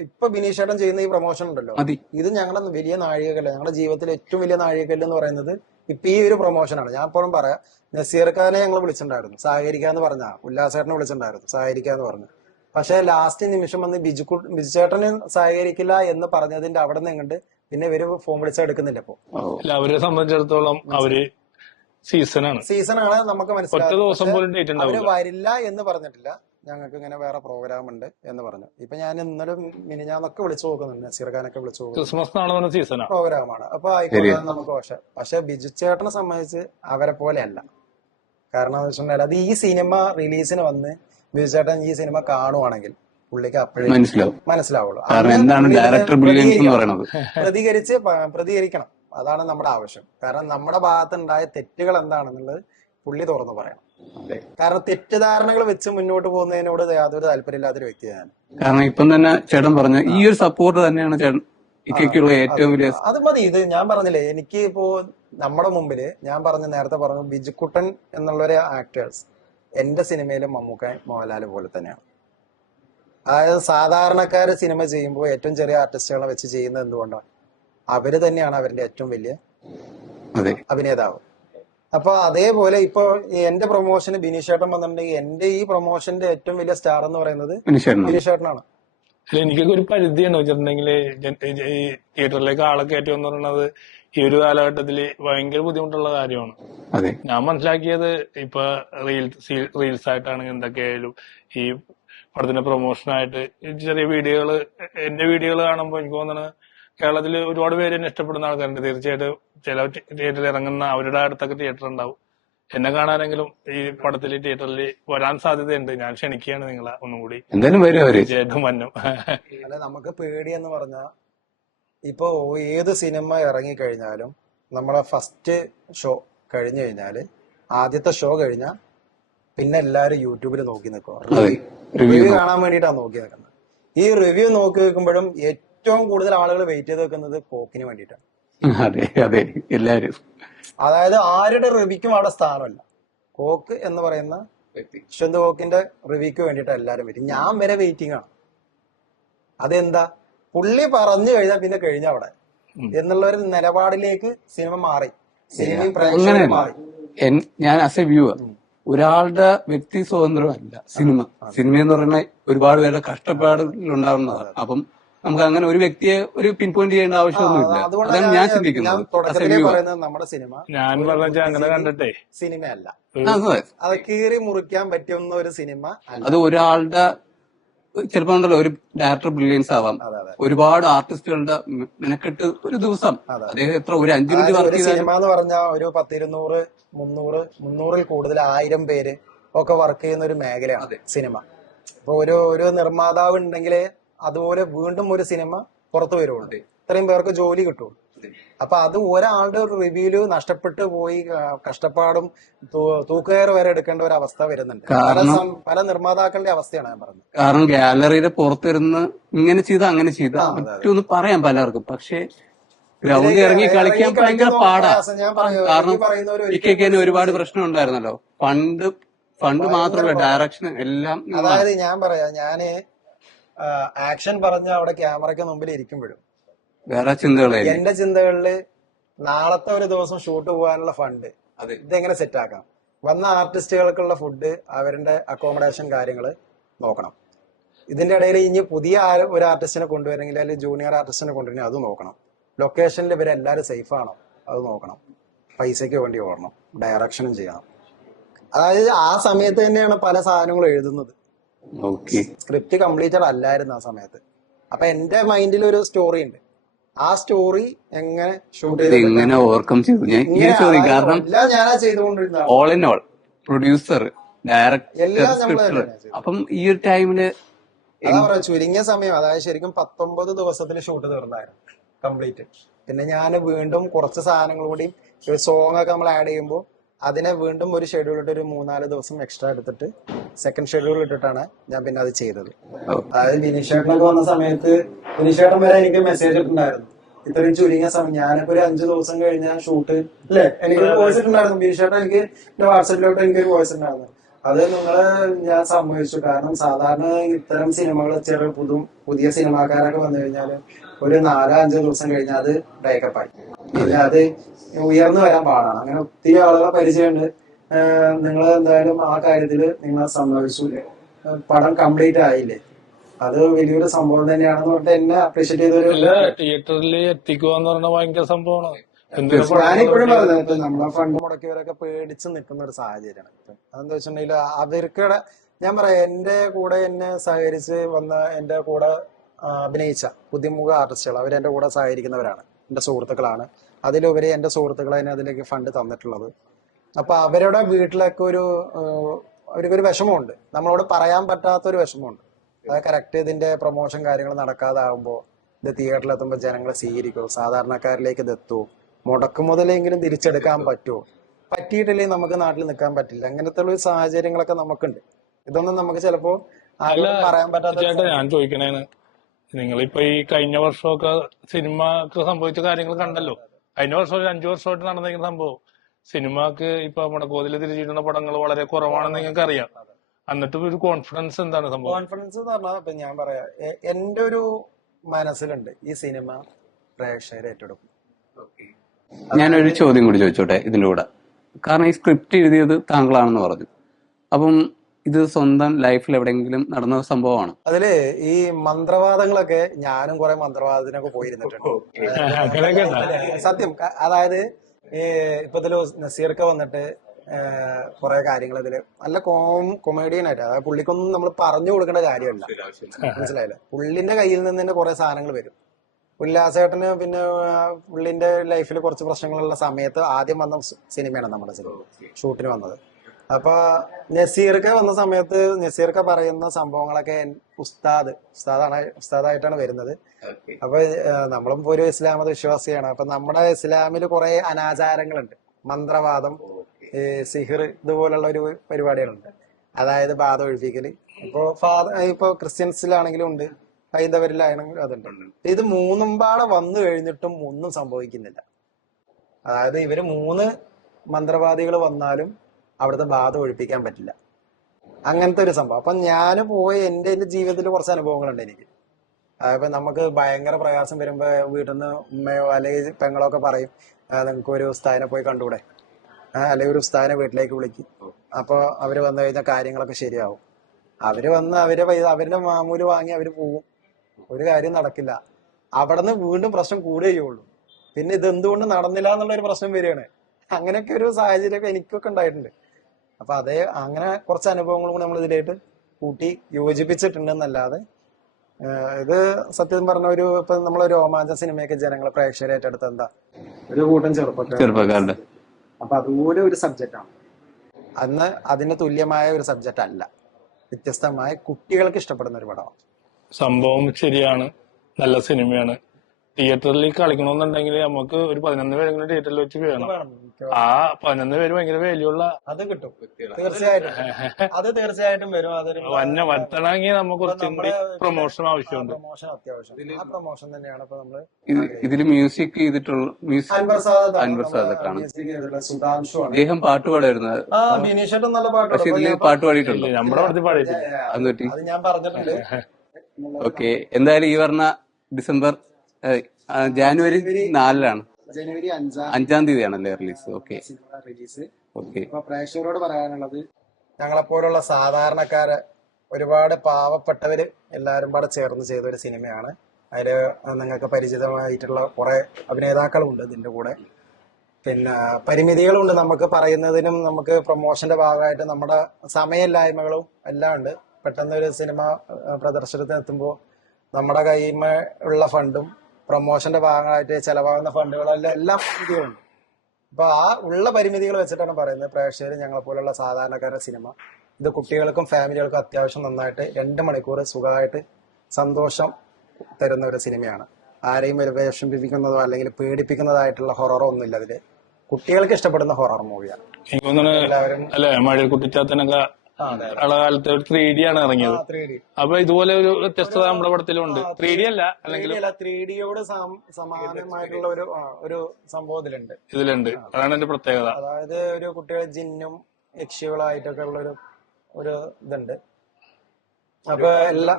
ഇപ്പൊ ബിനീഷേട്ടൻ ചെയ്യുന്ന ഈ പ്രൊമോഷൻ ഉണ്ടല്ലോ, ഇത് ഞങ്ങളുടെ വലിയ നാഴികക്കല്ല്. ഞങ്ങളുടെ ജീവിതത്തിലെ ഏറ്റവും വലിയ നാഴികക്കല്ല് എന്ന് പറയുന്നത് ഇപ്പൊ ഈ ഒരു പ്രൊമോഷനാണ്. ഞാൻ എപ്പോഴും പറയാം, നസീർ ഖാനെ ഞങ്ങൾ വിളിച്ചിട്ടുണ്ടായിരുന്നു സഹകരിക്കാന്ന് പറഞ്ഞ, ഉല്ലാസേട്ടനെ വിളിച്ചിട്ടുണ്ടായിരുന്നു സഹകരിക്കാന്ന് പറഞ്ഞു. പക്ഷെ ലാസ്റ്റ് നിമിഷം വന്ന് ബിജുചേട്ടന് സഹകരിക്കില്ല എന്ന് പറഞ്ഞതിന്റെ അവിടെ നിന്ന് കണ്ട് പിന്നെ ഇവര് ഫോൺ വിളിച്ചാൽ എടുക്കുന്നില്ല. ഇപ്പൊ അവരെ സംബന്ധിച്ചിടത്തോളം അവര് സീസണാണ് നമുക്ക് മനസ്സിലാവും. അവര് വരില്ല എന്ന് പറഞ്ഞിട്ടില്ല. ഞങ്ങൾക്ക് ഇങ്ങനെ വേറെ പ്രോഗ്രാം ഉണ്ട് എന്ന് പറഞ്ഞു. ഇപ്പൊ ഞാൻ ഇന്നലെ മിനിഞ്ഞാന്നൊക്കെ വിളിച്ചു നോക്കുന്നുണ്ട്, നസീർ ഖാനൊക്കെ വിളിച്ചു നോക്കുന്നു. പ്രോഗ്രാമാണ്. അപ്പൊ ആയിക്കോട്ടെ നമുക്ക്. പക്ഷെ ബിജു ചേട്ടനെ സംബന്ധിച്ച് അവരെ പോലെയല്ല. കാരണം എന്ന് വെച്ചിട്ടുണ്ടെങ്കിൽ അത് ഈ സിനിമ റിലീസിന് വന്ന് ബിജു ചേട്ടൻ ഈ സിനിമ കാണുവാണെങ്കിൽ പുള്ളിക്ക് അപ്പോഴേ മനസ്സിലാവുള്ളൂ. പ്രതികരിക്കണം. അതാണ് നമ്മുടെ ആവശ്യം. കാരണം നമ്മുടെ ഭാഗത്തുണ്ടായ തെറ്റുകൾ എന്താണെന്നുള്ളത് പുള്ളി തുറന്നു പറയണം. കാരണം തെറ്റിദ്ധാരണകൾ വെച്ച് മുന്നോട്ട് പോകുന്നതിനോട് യാതൊരു താല്പര്യമില്ലാത്തൊരു വ്യക്തിയാണ്. കാരണം ഇപ്പം തന്നെ ചേട്ടൻ പറഞ്ഞ ഈ ഒരു സപ്പോർട്ട് തന്നെയാണ് ചേട്ടൻ ഏറ്റവും വലിയ. അത് മതി. ഇത് ഞാൻ പറഞ്ഞില്ലേ, എനിക്ക് ഇപ്പോ നമ്മുടെ മുമ്പില് ഞാൻ നേരത്തെ പറഞ്ഞു ബിജുക്കുട്ടൻ എന്നുള്ളൊരു ആക്ടേഴ്സ് എന്റെ സിനിമയിലും മമ്മൂക്ക മോഹൻലാൽ പോലെ തന്നെയാണ്. അതായത് സാധാരണക്കാര് സിനിമ ചെയ്യുമ്പോൾ ഏറ്റവും ചെറിയ ആർട്ടിസ്റ്റുകളെ വെച്ച് ചെയ്യുന്നത് എന്തുകൊണ്ടാണ്? അവര് തന്നെയാണ് അവരുടെ ഏറ്റവും വലിയ അഭിനേതാവ്. അപ്പൊ അതേപോലെ ഇപ്പൊ എന്റെ പ്രൊമോഷന് ബിനീഷേട്ടൻ വന്നിട്ടുണ്ടെങ്കിൽ എന്റെ ഈ പ്രൊമോഷന്റെ ഏറ്റവും വലിയ സ്റ്റാർ എന്ന് പറയുന്നത് ബിനീഷേട്ടനാണ്. എനിക്കൊക്കെ ഒരു പരിധിയാണ് വെച്ചിട്ടുണ്ടെങ്കിൽ ഈ തിയേറ്ററിലേക്ക് ആളെ കയറ്റുക എന്ന് പറയുന്നത് ഈ ഒരു കാലഘട്ടത്തിൽ ഭയങ്കര ബുദ്ധിമുട്ടുള്ള കാര്യമാണ്. അതെ ഞാൻ മനസ്സിലാക്കിയത് ഇപ്പൊ റീൽസ് ആയിട്ടാണെങ്കിൽ എന്തൊക്കെയായാലും ഈ പടത്തിന്റെ പ്രൊമോഷനായിട്ട് ചെറിയ വീഡിയോകള്, എന്റെ വീഡിയോകൾ കാണുമ്പോൾ എനിക്ക് തോന്നുന്നത് കേരളത്തിൽ ഒരുപാട് പേര് എന്നെ ഇഷ്ടപ്പെടുന്ന ആൾക്കാരുണ്ട്. തീർച്ചയായിട്ടും ചില തിയേറ്ററിൽ ഇറങ്ങുന്ന അവരുടെ അടുത്തൊക്കെ തിയേറ്റർ ഉണ്ടാവും. എന്നെ കാണാനെങ്കിലും ഈ പടത്തിൽ തിയേറ്ററിൽ വരാൻ സാധ്യതയുണ്ട്. ഞാൻ ക്ഷണിക്കുകയാണ് നിങ്ങളെ ഒന്നും കൂടി. എന്തായാലും വരും അവര്. തീർച്ചയായിട്ടും വന്നു. അല്ല, നമുക്ക് പേടിയെന്ന് പറഞ്ഞാൽ ഇപ്പോ ഏത് സിനിമ ഇറങ്ങിക്കഴിഞ്ഞാലും നമ്മളെ ഫസ്റ്റ് ഷോ കഴിഞ്ഞു കഴിഞ്ഞാല്, ആദ്യത്തെ ഷോ കഴിഞ്ഞാൽ പിന്നെ എല്ലാരും യൂട്യൂബിൽ നോക്കി നിൽക്കുക. അതെ റിവ്യൂ കാണാൻ വേണ്ടിയിട്ടാണ് നോക്കി നിൽക്കുന്നത്. ഈ റിവ്യൂ നോക്കി വെക്കുമ്പോഴും ഏറ്റവും കൂടുതൽ ആളുകൾ വെയിറ്റ് ചെയ്ത് വെക്കുന്നത് കോക്കിന് വേണ്ടിയിട്ടാണ്. അതെ അതെ എല്ലാരും. അതായത് ആരുടെ റിവ്യൂക്കും അവിടെ സ്ഥാനമല്ല. കോക്ക് എന്ന് പറയുന്ന യശ്വന്ത് കോക്കിന്റെ റിവ്യൂക്ക് വേണ്ടിയിട്ട് എല്ലാരും വെയിറ്റ്. ഞാൻ വരെ വെയിറ്റിംഗ് ആണ്. അതെന്താ, പുള്ളി പറഞ്ഞു കഴിഞ്ഞാൽ പിന്നെ കഴിഞ്ഞ അവിടെ എന്നുള്ള ഒരു നിലപാടിലേക്ക് സിനിമ മാറി. സിനിമയും പ്രേക്ഷകരും അങ്ങനെയല്ല. മാറി. ഞാൻ ആസ് എ വ്യൂവർ, ഒരാളുടെ വ്യക്തി സ്വാതന്ത്ര്യമല്ല സിനിമ. സിനിമ എന്ന് പറഞ്ഞാൽ ഒരുപാട് പേരുടെ കഷ്ടപ്പാടിലുണ്ടാവുന്നതാണ്. അപ്പം നമുക്ക് അങ്ങനെ ഒരു വ്യക്തിയെ ഒരു പിൻ പോയിന്റ് ചെയ്യേണ്ട ആവശ്യമൊന്നുമില്ല. അതുകൊണ്ടാണ് അതാണ് ഞാൻ ഞാൻ ചിന്തിക്കുന്നത് as a തുടക്കത്തിലേ viewer. പറയുന്നത് നമ്മുടെ സിനിമ ഞാൻ പറഞ്ഞ അങ്ങനെ കണ്ടിട്ടേ സിനിമയല്ല. അതെ. അത് കീറി മുറിക്കാൻ പറ്റുന്ന ഒരു സിനിമ അല്ല. അത് ഒരാളുടെ ചിലപ്പോ ഉണ്ടല്ലോ, ഒരു ഡയറക്ടർ ബ്രില്യൻസ് ആവാം, അതെ അതെ. ഒരുപാട് ആർട്ടിസ്റ്റുകളുടെ മെനക്കെട്ട് ഒരു ദിവസം അതെ. അദ്ദേഹം എത്ര ഒരു 5 മിനിറ്റ് അതായത് വർക്ക് ഒരു ചെയ്താൽ സിനിമ എന്ന് പറഞ്ഞാൽ ഒരു 10, 200, 300 കൂടുതൽ 1000 പേര് ഒക്കെ വർക്ക് ചെയ്യുന്ന ഒരു മേഖലയാണ് അതെ. സിനിമ. ഇപ്പൊ ഒരു നിർമ്മാതാവ് ഉണ്ടെങ്കിലേ അതുപോലെ വീണ്ടും ഒരു സിനിമ പുറത്തു വരുള്ളൂ. അതെ. ഇത്രയും പേർക്ക് ജോലി കിട്ടുള്ളൂ. അതെ. അപ്പൊ അത് ഒരാളുടെ ഒരു റിവ്യൂല് നഷ്ടപ്പെട്ടു പോയി, കഷ്ടപ്പാടും തൂക്കുകയറ് വരെ എടുക്കേണ്ട ഒരു അവസ്ഥ വരുന്നുണ്ട്. പല നിർമ്മാതാക്കളുടെ അവസ്ഥയാണ് ഞാൻ പറഞ്ഞത്. കാരണം ഗാലറിയുടെ പുറത്തിരുന്ന് ഇങ്ങനെ ചെയ്ത അങ്ങനെ ചെയ്ത അതെ, അതെ. മറ്റൊന്ന് പറയാം പലർക്കും. പക്ഷെ ഗ്രൗണ്ടിൽ ഇറങ്ങി കളിക്കാൻ ഭയങ്കര പാടാ. ഞാൻ പറയും, കാരണം ഈ പറയുന്നവര് ഇക്കൊക്കെ ഒരുപാട് പ്രശ്നം ഉണ്ടായിരുന്നല്ലോ. ഫണ്ട് മാത്രമല്ല, ഡയറക്ഷൻ എല്ലാം അതായത് ഞാൻ പറയാം, ഞാന് ആക്ഷൻ പറഞ്ഞ അവിടെ ക്യാമറയ്ക്ക് മുമ്പിൽ ഇരിക്കുമ്പോഴും വേറെ ചിന്തകളായിരിക്കും. എന്റെ ചിന്തകളില് നാളത്തെ ഒരു ദിവസം ഷൂട്ട് പോകാനുള്ള ഫണ്ട് അതെ. ഇതെങ്ങനെ സെറ്റാക്കാം, വന്ന ആർട്ടിസ്റ്റുകൾക്കുള്ള ഫുഡ്, അവരുടെ അക്കോമഡേഷൻ കാര്യങ്ങൾ നോക്കണം. ഇതിന്റെ ഇടയിൽ ഇനി പുതിയ ഒരു ആർട്ടിസ്റ്റിനെ കൊണ്ടുവരണമെങ്കിൽ അല്ലെങ്കിൽ ജൂനിയർ ആർട്ടിസ്റ്റിനെ കൊണ്ടുവരണമെങ്കിൽ അത് നോക്കണം. ലൊക്കേഷനിൽ ഇവരെല്ലാവരും സേഫ് ആണോ അത് നോക്കണം. പൈസയ്ക്ക് വേണ്ടി ഓടണം, ഡയറക്ഷനും ചെയ്യണം. അതായത് ആ സമയത്ത് തന്നെയാണ് പല സാധനങ്ങളും എഴുതുന്നത്. സ്ക്രിപ്റ്റ് കംപ്ലീറ്റഡ് അല്ലായിരുന്നു ആ സമയത്ത്. അപ്പൊ എന്റെ മൈൻഡിൽ ഒരു സ്റ്റോറി ഉണ്ട്. ആ സ്റ്റോറി എങ്ങനെ ഷൂട്ട് എങ്ങനെ ഓവർകം ചെയ്തു കാരണം എല്ലാം ഞാനാ ചെയ്തുകൊണ്ടിരുന്ന all in all producer, director, എല്ലാം നമ്മൾ സ്ക്രിപ്റ്റർ. അപ്പം ഈ ഒരു ടൈമില് അതാ പറയാ, ചുരുങ്ങിയ സമയം, അതായത് ശരിക്കും 19 ദിവസത്തിൽ ഷൂട്ട് തീർന്നായിരുന്നു കംപ്ലീറ്റ്. പിന്നെ ഞാൻ വീണ്ടും കുറച്ച് സാധനങ്ങൾ കൂടി, ഒരു സോങ് ഒക്കെ നമ്മൾ ആഡ് ചെയ്യുമ്പോൾ അതിനെ വീണ്ടും ഒരു ഷെഡ്യൂൾ ഇട്ട് ഒരു 3-4 ദിവസം എക്സ്ട്രാ എടുത്തിട്ട് സെക്കൻഡ് ഷെഡ്യൂൾ ഇട്ടിട്ടാണ് ഞാൻ പിന്നെ അത് ചെയ്തത്. അതായത് ബിനീഷേട്ടനൊക്കെ വന്ന സമയത്ത് ബിനീഷേട്ടൻ വരെ എനിക്ക് മെസ്സേജ് ഇട്ടുണ്ടായിരുന്നു, ഇത്രയും ചുരുങ്ങിയ സമയം. ഞാനിപ്പോ ഒരു 5 ദിവസം കഴിഞ്ഞ ഷൂട്ട് അല്ലേ, എനിക്കൊരു വോയിസ് ഇട്ടുണ്ടായിരുന്നു. ബിനീഷേട്ടൻ എനിക്ക് എന്റെ വാട്സാപ്പിലോട്ട് എനിക്കൊരു വോയിസ് ഉണ്ടായിരുന്നു. അത് നിങ്ങള് ഞാൻ സമ്മതിച്ചു. കാരണം സാധാരണ ഇത്തരം സിനിമകൾ ചെറിയ പുതിയ സിനിമാക്കാരൊക്കെ വന്നു കഴിഞ്ഞാല് ഒരു 4-5 ദിവസം കഴിഞ്ഞാൽ അത് ബ്രേക്കപ്പായി. പിന്നെ അത് ഉയർന്നു വരാൻ പാടാണ്. അങ്ങനെ ഒത്തിരി ആളുകളെ പരിചയമുണ്ട്. നിങ്ങൾ എന്തായാലും ആ കാര്യത്തില് നിങ്ങൾ സമ്മതിച്ചു. പടം കംപ്ലീറ്റ് ആയില്ലേ, അത് വലിയൊരു സംഭവം തന്നെയാണെന്ന് പറഞ്ഞിട്ട് എന്നെ അപ്രീഷിയേറ്റ് ചെയ്തൊരു തിയേറ്ററിൽ എത്തിക്കുക എന്ന് പറഞ്ഞാൽ ഭയങ്കര സംഭവമാണ്. ഞാനിപ്പോഴും പറഞ്ഞത് നമ്മളെ ഫണ്ട് മുടക്കിയവരൊക്കെ പേടിച്ച് നിൽക്കുന്ന ഒരു സാഹചര്യമാണ്. അതെന്താ വെച്ചിട്ടുണ്ടെങ്കിൽ അവർക്കിടെ ഞാൻ പറയാം, എന്റെ കൂടെ എന്നെ സഹകരിച്ച് വന്ന, എന്റെ കൂടെ അഭിനയിച്ച പുതിയമുഖ ആർട്ടിസ്റ്റുകൾ അവരെന്റെ കൂടെ സഹകരിക്കുന്നവരാണ്, എന്റെ സുഹൃത്തുക്കളാണ്. അതിലുപരി എന്റെ സുഹൃത്തുക്കളാണ് അതിലേക്ക് ഫണ്ട് തന്നിട്ടുള്ളത്. അപ്പൊ അവരുടെ വീട്ടിലൊക്കെ അവർക്കൊരു വിഷമമുണ്ട്, നമ്മളോട് പറയാൻ പറ്റാത്തൊരു വിഷമമുണ്ട്. അത് കറക്റ്റ് ഇതിന്റെ പ്രൊമോഷൻ കാര്യങ്ങൾ നടക്കാതാകുമ്പോൾ ഇത് തിയേറ്ററിലെത്തുമ്പോൾ ജനങ്ങളെ സ്വീകരിക്കുമോ, സാധാരണക്കാരിലേക്ക് ഇത് എത്തുമോ, മുടക്കുമുതലെങ്കിലും തിരിച്ചെടുക്കാൻ പറ്റുമോ, പറ്റിയിട്ടില്ലെങ്കിൽ നമുക്ക് നാട്ടിൽ നിൽക്കാൻ പറ്റില്ല. അങ്ങനത്തെ ഉള്ള സാഹചര്യങ്ങളൊക്കെ നമുക്കുണ്ട്. ഇതൊന്നും നമുക്ക് ചിലപ്പോ പറയാൻ പറ്റാത്ത. ചേട്ടാ ഞാൻ ചോദിക്കണേന്ന്, നിങ്ങളിപ്പോ ഈ കഴിഞ്ഞ വർഷമൊക്കെ സിനിമക്ക് സംഭവിച്ച കാര്യങ്ങൾ കണ്ടല്ലോ. കഴിഞ്ഞ വർഷം ഒരു 5 വർഷമായിട്ട് നടന്നിരിക്കുന്ന സംഭവം, സിനിമക്ക് ഇപ്പൊ മുടക്കോതിൽ തിരിച്ചിട്ടുള്ള പടങ്ങൾ വളരെ കുറവാണെന്ന് നിങ്ങൾക്ക് അറിയാം. എന്നിട്ട് ഒരു കോൺഫിഡൻസ് എന്താണ് സംഭവം? കോൺഫിഡൻസ് എന്ന് പറഞ്ഞാൽ ഇപ്പൊ ഞാൻ പറയാം, എന്റെ ഒരു മനസ്സിലുണ്ട് ഈ സിനിമ പ്രേക്ഷകരെ ഏറ്റെടുക്കും. ഞാനൊരു ചോദ്യം കൂടി ചോദിച്ചോട്ടെ ഇതിന്റെ കൂടെ. കാരണം ഈ സ്ക്രിപ്റ്റ് എഴുതിയത് താങ്കളാണെന്ന് പറഞ്ഞു. അപ്പം ഇത് സ്വന്തം ലൈഫിൽ എവിടെയെങ്കിലും നടന്ന സംഭവമാണ്? അതില് ഈ മന്ത്രവാദങ്ങളൊക്കെ ഞാനും കുറെ മന്ത്രവാദത്തിനൊക്കെ പോയിരുന്നിട്ടുണ്ട്. അങ്ങനെയൊക്കെ ഉണ്ടോ? സത്യം. അതായത് ഈ ഇപ്പൊ ഇതില് നസീർക്ക് വന്നിട്ട് കുറെ കാര്യങ്ങൾ ഇതില് നല്ല കൊമേഡിയൻ ആയിട്ട്, അതായത് പുള്ളിക്കൊന്നും നമ്മൾ പറഞ്ഞു കൊടുക്കേണ്ട കാര്യമല്ല, മനസ്സിലായില്ലേ? പുള്ളിന്റെ കയ്യിൽ നിന്ന് തന്നെ കുറെ സാധനങ്ങൾ വരും. ഉല്ലാസേട്ടന് പിന്നെ പുള്ളിന്റെ ലൈഫിൽ കുറച്ച് പ്രശ്നങ്ങളുള്ള സമയത്ത് ആദ്യം വന്ന സിനിമയാണ് നമ്മുടെ സിനിമ ഷൂട്ടിന് വന്നത്. അപ്പൊ നസീർക്ക വന്ന സമയത്ത് നസീർക്ക പറയുന്ന സംഭവങ്ങളൊക്കെ ഉസ്താദായിട്ടാണ് വരുന്നത്. അപ്പൊ നമ്മളും ഒരു ഇസ്ലാം മത വിശ്വാസിയാണ്. അപ്പൊ നമ്മുടെ ഇസ്ലാമിൽ കുറെ അനാചാരങ്ങളുണ്ട്, മന്ത്രവാദം, സിഹിർ, ഇതുപോലുള്ള ഒരു പരിപാടികളുണ്ട്. അതായത് ബാധ ഒഴിപ്പിക്കല്. ഇപ്പൊ ക്രിസ്ത്യൻസിലാണെങ്കിലും ഉണ്ട്, ഹൈന്ദവരിലാണെങ്കിലും അതുണ്ട്. ഇത് മൂന്നും പാടെ വന്നു കഴിഞ്ഞിട്ടും ഒന്നും സംഭവിക്കുന്നില്ല. അതായത് ഇവര് 3 മന്ത്രവാദികൾ വന്നാലും അവിടുത്തെ ബാധ ഒഴിപ്പിക്കാൻ പറ്റില്ല. അങ്ങനത്തെ ഒരു സംഭവം. അപ്പൊ ഞാൻ പോയി എന്റെ ജീവിതത്തിൽ കുറച്ച് അനുഭവങ്ങളുണ്ട് എനിക്ക്. അതായത് നമുക്ക് ഭയങ്കര പ്രയാസം വരുമ്പോ വീട്ടിൽ നിന്ന് ഉമ്മയോ അല്ലെങ്കിൽ പെങ്ങളോ ഒക്കെ പറയും, നിങ്ങൾക്ക് ഒരു ഉസ്താദിനെ പോയി കണ്ടൂടെ, അല്ലെങ്കിൽ ഒരു ഉസ്താദിനെ വീട്ടിലേക്ക് വിളിക്കും. അപ്പൊ അവര് വന്നു കഴിഞ്ഞാൽ കാര്യങ്ങളൊക്കെ ശരിയാവും. അവര് വന്ന് അവരുടെ മാമൂല് വാങ്ങി അവര് പോവും. ഒരു കാര്യം നടക്കില്ല. അവിടെ നിന്ന് വീണ്ടും പ്രശ്നം കൂടുകയുള്ളൂ. പിന്നെ ഇത് എന്തുകൊണ്ട് നടന്നില്ല എന്നുള്ള ഒരു പ്രശ്നം വരികയാണ്. അങ്ങനെയൊക്കെ ഒരു സാഹചര്യമൊക്കെ എനിക്കൊക്കെ ഉണ്ടായിട്ടുണ്ട്. അപ്പൊ അങ്ങനെ കുറച്ച് അനുഭവങ്ങളും കൂടി നമ്മൾ ഇതിലായിട്ട് കൂട്ടി യോജിപ്പിച്ചിട്ടുണ്ടെന്നല്ലാതെ ഇത് സത്യം പറഞ്ഞ ഇപ്പൊ നമ്മളെ രോമാഞ്ച സിനിമയൊക്കെ ജനങ്ങളെ പ്രേക്ഷകരെ ഏറ്റെടുത്ത എന്താ ഒരു കൂട്ടം ചെറുപ്പക്കാരുടെ. അപ്പൊ അതുപോലെ ഒരു സബ്ജക്റ്റാണ്. അന്ന് അതിന് തുല്യമായ ഒരു സബ്ജക്റ്റ് അല്ല, വ്യത്യസ്തമായ കുട്ടികൾക്ക് ഇഷ്ടപ്പെടുന്ന ഒരു പടമാണ്. സംഭവം ശരിയാണ്, നല്ല സിനിമയാണ്. തിയേറ്ററിൽ കളിക്കണമെന്നുണ്ടെങ്കിൽ നമുക്ക് ഒരു 11 പേരെങ്കിലും തിയേറ്ററിൽ വെച്ച് വേണം. ആ 11 പേര് ഭയങ്കര വിലയുള്ള അത് കിട്ടും തീർച്ചയായിട്ടും. അത് തീർച്ചയായിട്ടും വരും. അതൊരു വരുത്തണമെങ്കിൽ നമുക്ക് കുറച്ചും കൂടി പ്രൊമോഷൻ ആവശ്യമുണ്ട്. പ്രൊമോഷൻ അത്യാവശ്യം. ആ പ്രൊമോഷൻ തന്നെയാണ് ഇപ്പൊ നമ്മള് ഇതില് മ്യൂസിക് ചെയ്തിട്ടുള്ള സുധാംശു ആണ് അദ്ദേഹം പാട്ട് പാടായിരുന്നത്. ബിനീഷേട്ടും നല്ല പക്ഷെ ഇതില് പാട്ട് പാടിയിട്ടുണ്ടോ? നമ്മുടെ അടുത്ത് പാടിയിട്ടില്ല. അതെപ്പറ്റി അത് ഞാൻ പറഞ്ഞിട്ടുണ്ട്. ഓക്കെ. എന്തായാലും ഈ പറഞ്ഞ ഡിസംബർ ജാനുവരി 4-ാണ്, ജനുവരി 5-ാം തീയതിയാണല്ലേ റിലീസ്? Okay release. ഓക്കെ. അപ്പൊ പ്രേക്ഷകരോട് പറയാനുള്ളത്, ഞങ്ങളെപ്പോലുള്ള സാധാരണക്കാര്, ഒരുപാട് പാവപ്പെട്ടവര് എല്ലാരും പാടെ ചേർന്ന് ചെയ്ത ഒരു സിനിമയാണ്. അതില് നിങ്ങൾക്ക് പരിചിതമായിട്ടുള്ള കുറെ അഭിനേതാക്കളുണ്ട് ഇതിന്റെ കൂടെ. പിന്നെ പരിമിതികളുണ്ട് നമുക്ക് പറയുന്നതിനും, നമുക്ക് പ്രൊമോഷന്റെ ഭാഗമായിട്ട് നമ്മുടെ സമയമില്ലായ്മകളും എല്ലാം ഉണ്ട്. പെട്ടെന്ന് ഒരു സിനിമ പ്രദർശനത്തിന് എത്തുമ്പോൾ നമ്മുടെ കയ്യിൽ ഉള്ള ഫണ്ടും പ്രൊമോഷന്റെ ഭാഗമായിട്ട് ചെലവാകുന്ന ഫണ്ടുകളെല്ലാം പരിമിതികളുണ്ട്. അപ്പൊ ആ ഉള്ള പരിമിതികൾ വെച്ചിട്ടാണ് പറയുന്നത്, പ്രേക്ഷകർ ഞങ്ങളെപ്പോലുള്ള സാധാരണക്കാരുടെ സിനിമ ഇത് കുട്ടികൾക്കും ഫാമിലികൾക്കും അത്യാവശ്യം നന്നായിട്ട് 2 മണിക്കൂർ സുഖമായിട്ട് സന്തോഷം തരുന്ന ഒരു സിനിമയാണ്. ആരെയും വിഷമിപ്പിക്കുന്നതോ അല്ലെങ്കിൽ പേടിപ്പിക്കുന്നതായിട്ടുള്ള ഹൊററോ ഒന്നുമില്ല അതില്. കുട്ടികൾക്ക് ഇഷ്ടപ്പെടുന്ന ഹൊറർ മൂവിയാണ്. എല്ലാവരും അല്ലെ മഴ കുട്ടിച്ചാത്തനൊക്കെ കാലത്ത് 3D ആണ് ഇറങ്ങിയത്. അപ്പൊ ഇതുപോലെ ഒരു വ്യത്യസ്തത നമ്മുടെ പടത്തിലുണ്ട്. 3D അല്ല, അല്ലെങ്കിൽ 3Dയോട് സമാനമായിട്ടുള്ള ഒരു സംഭവം ഇതിലുണ്ട്. അതാണ് എന്റെ പ്രത്യേകത. അതായത് ഒരു കുട്ടികൾ ജിന്നും യക്ഷികളായിട്ടൊക്കെ ഉള്ള ഒരു ഇതുണ്ട്. അപ്പൊ എല്ലാ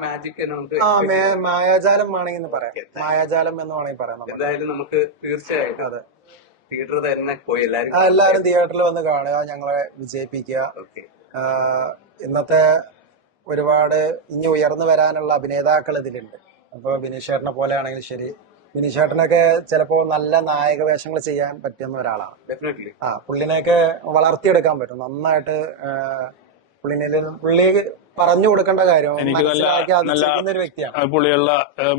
മായാജാലം വേണമെങ്കിൽ പറയാം, മായാജാലം എന്ന് വേണമെങ്കിൽ പറയാം. എന്തായാലും നമുക്ക് തീർച്ചയായിട്ടും അതെ, തിയേറ്റർ തന്നെ പോയി എല്ലാവരും തിയേറ്ററിൽ വന്ന് കാണുക, ഞങ്ങളെ വിജയിപ്പിക്കുക. ഇന്നത്തെ ഒരുപാട് ഇനി ഉയർന്നു വരാനുള്ള അഭിനേതാക്കൾ ഇതിലുണ്ട്. അപ്പൊ ബിനീഷേട്ടനെ പോലെ ആണെങ്കിൽ ശരി, ബിനീഷേട്ടനൊക്കെ ചിലപ്പോ നല്ല നായക വേഷങ്ങൾ ചെയ്യാൻ പറ്റുന്ന ഒരാളാണ്. ഡെഫിനറ്റ്ലി പുള്ളിനെയൊക്കെ വളർത്തിയെടുക്കാൻ പറ്റും നന്നായിട്ട്. പുള്ളി പറഞ്ഞു കൊടുക്കേണ്ട കാര്യം മനസ്സിലാക്കി അത് ചെയ്യുന്ന ഒരു വ്യക്തിയാണ്. പുളിയുള്ള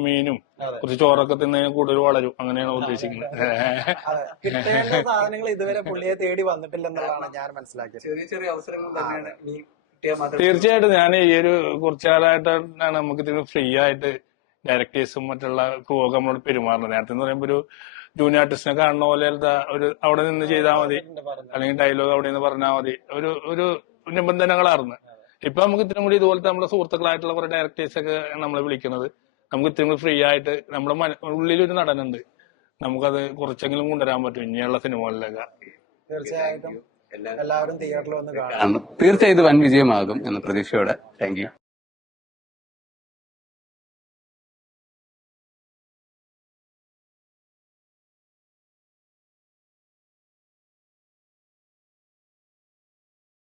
മീനും കുറച്ച് ചോറൊക്കെ തിന്നതിന് കൂടുതൽ വളരും, അങ്ങനെയാണ് ഉദ്ദേശിക്കുന്നത്. കിട്ടേണ്ട സാധനങ്ങൾ ഇതുവരെ പുള്ളിയെ തേടി വന്നിട്ടില്ലെന്നുള്ളതാണ് ഞാൻ മനസ്സിലാക്കിയത്. ചെറിയ ചെറിയ അവസരങ്ങൾ തന്നെയാണ്. തീർച്ചയായിട്ടും ഞാൻ ഈ ഒരു കുറച്ചു കാലമായിട്ടാണ് നമുക്ക് ഇതിന് ഫ്രീ ആയിട്ട് ഡയറക്ടേഴ്സും മറ്റുള്ള ക്രൂ ഒക്കെ നമ്മളോട് പെരുമാറുന്നത്. നേരത്തെ എന്ന് പറയുമ്പോൾ ഒരു ജൂനിയർ ആർട്ടിസ്റ്റിനെ കാണുന്ന പോലെ അവിടെ നിന്ന് ചെയ്താൽ മതി, അല്ലെങ്കിൽ ഡയലോഗ് അവിടെ നിന്ന് പറഞ്ഞാൽ മതി, ഒരു നിബന്ധനകളായിരുന്നു. ഇപ്പൊ നമുക്ക് ഇത്രയും കൂടി ഇതുപോലത്തെ നമ്മുടെ സുഹൃത്തുക്കളായിട്ടുള്ള കുറെ ഡയറക്ടേഴ്സ് ഒക്കെ നമ്മളെ വിളിക്കുന്നത്. നമുക്ക് ഇത്രയും കൂടി ഫ്രീ ആയിട്ട് നമ്മുടെ ഉള്ളിലൊരു നടനുണ്ട്, നമുക്കത് കുറച്ചെങ്കിലും കൊണ്ടുവരാൻ പറ്റും ഇനിയുള്ള സിനിമകളിലൊക്കെ. തീർച്ചയായിട്ടും എല്ലാവരും തിയേറ്ററിൽ വന്ന് കാണും. തീർച്ചയായും ഇത് വൻ വിജയമാകും എന്ന പ്രതീക്ഷയോടെ. Thank you.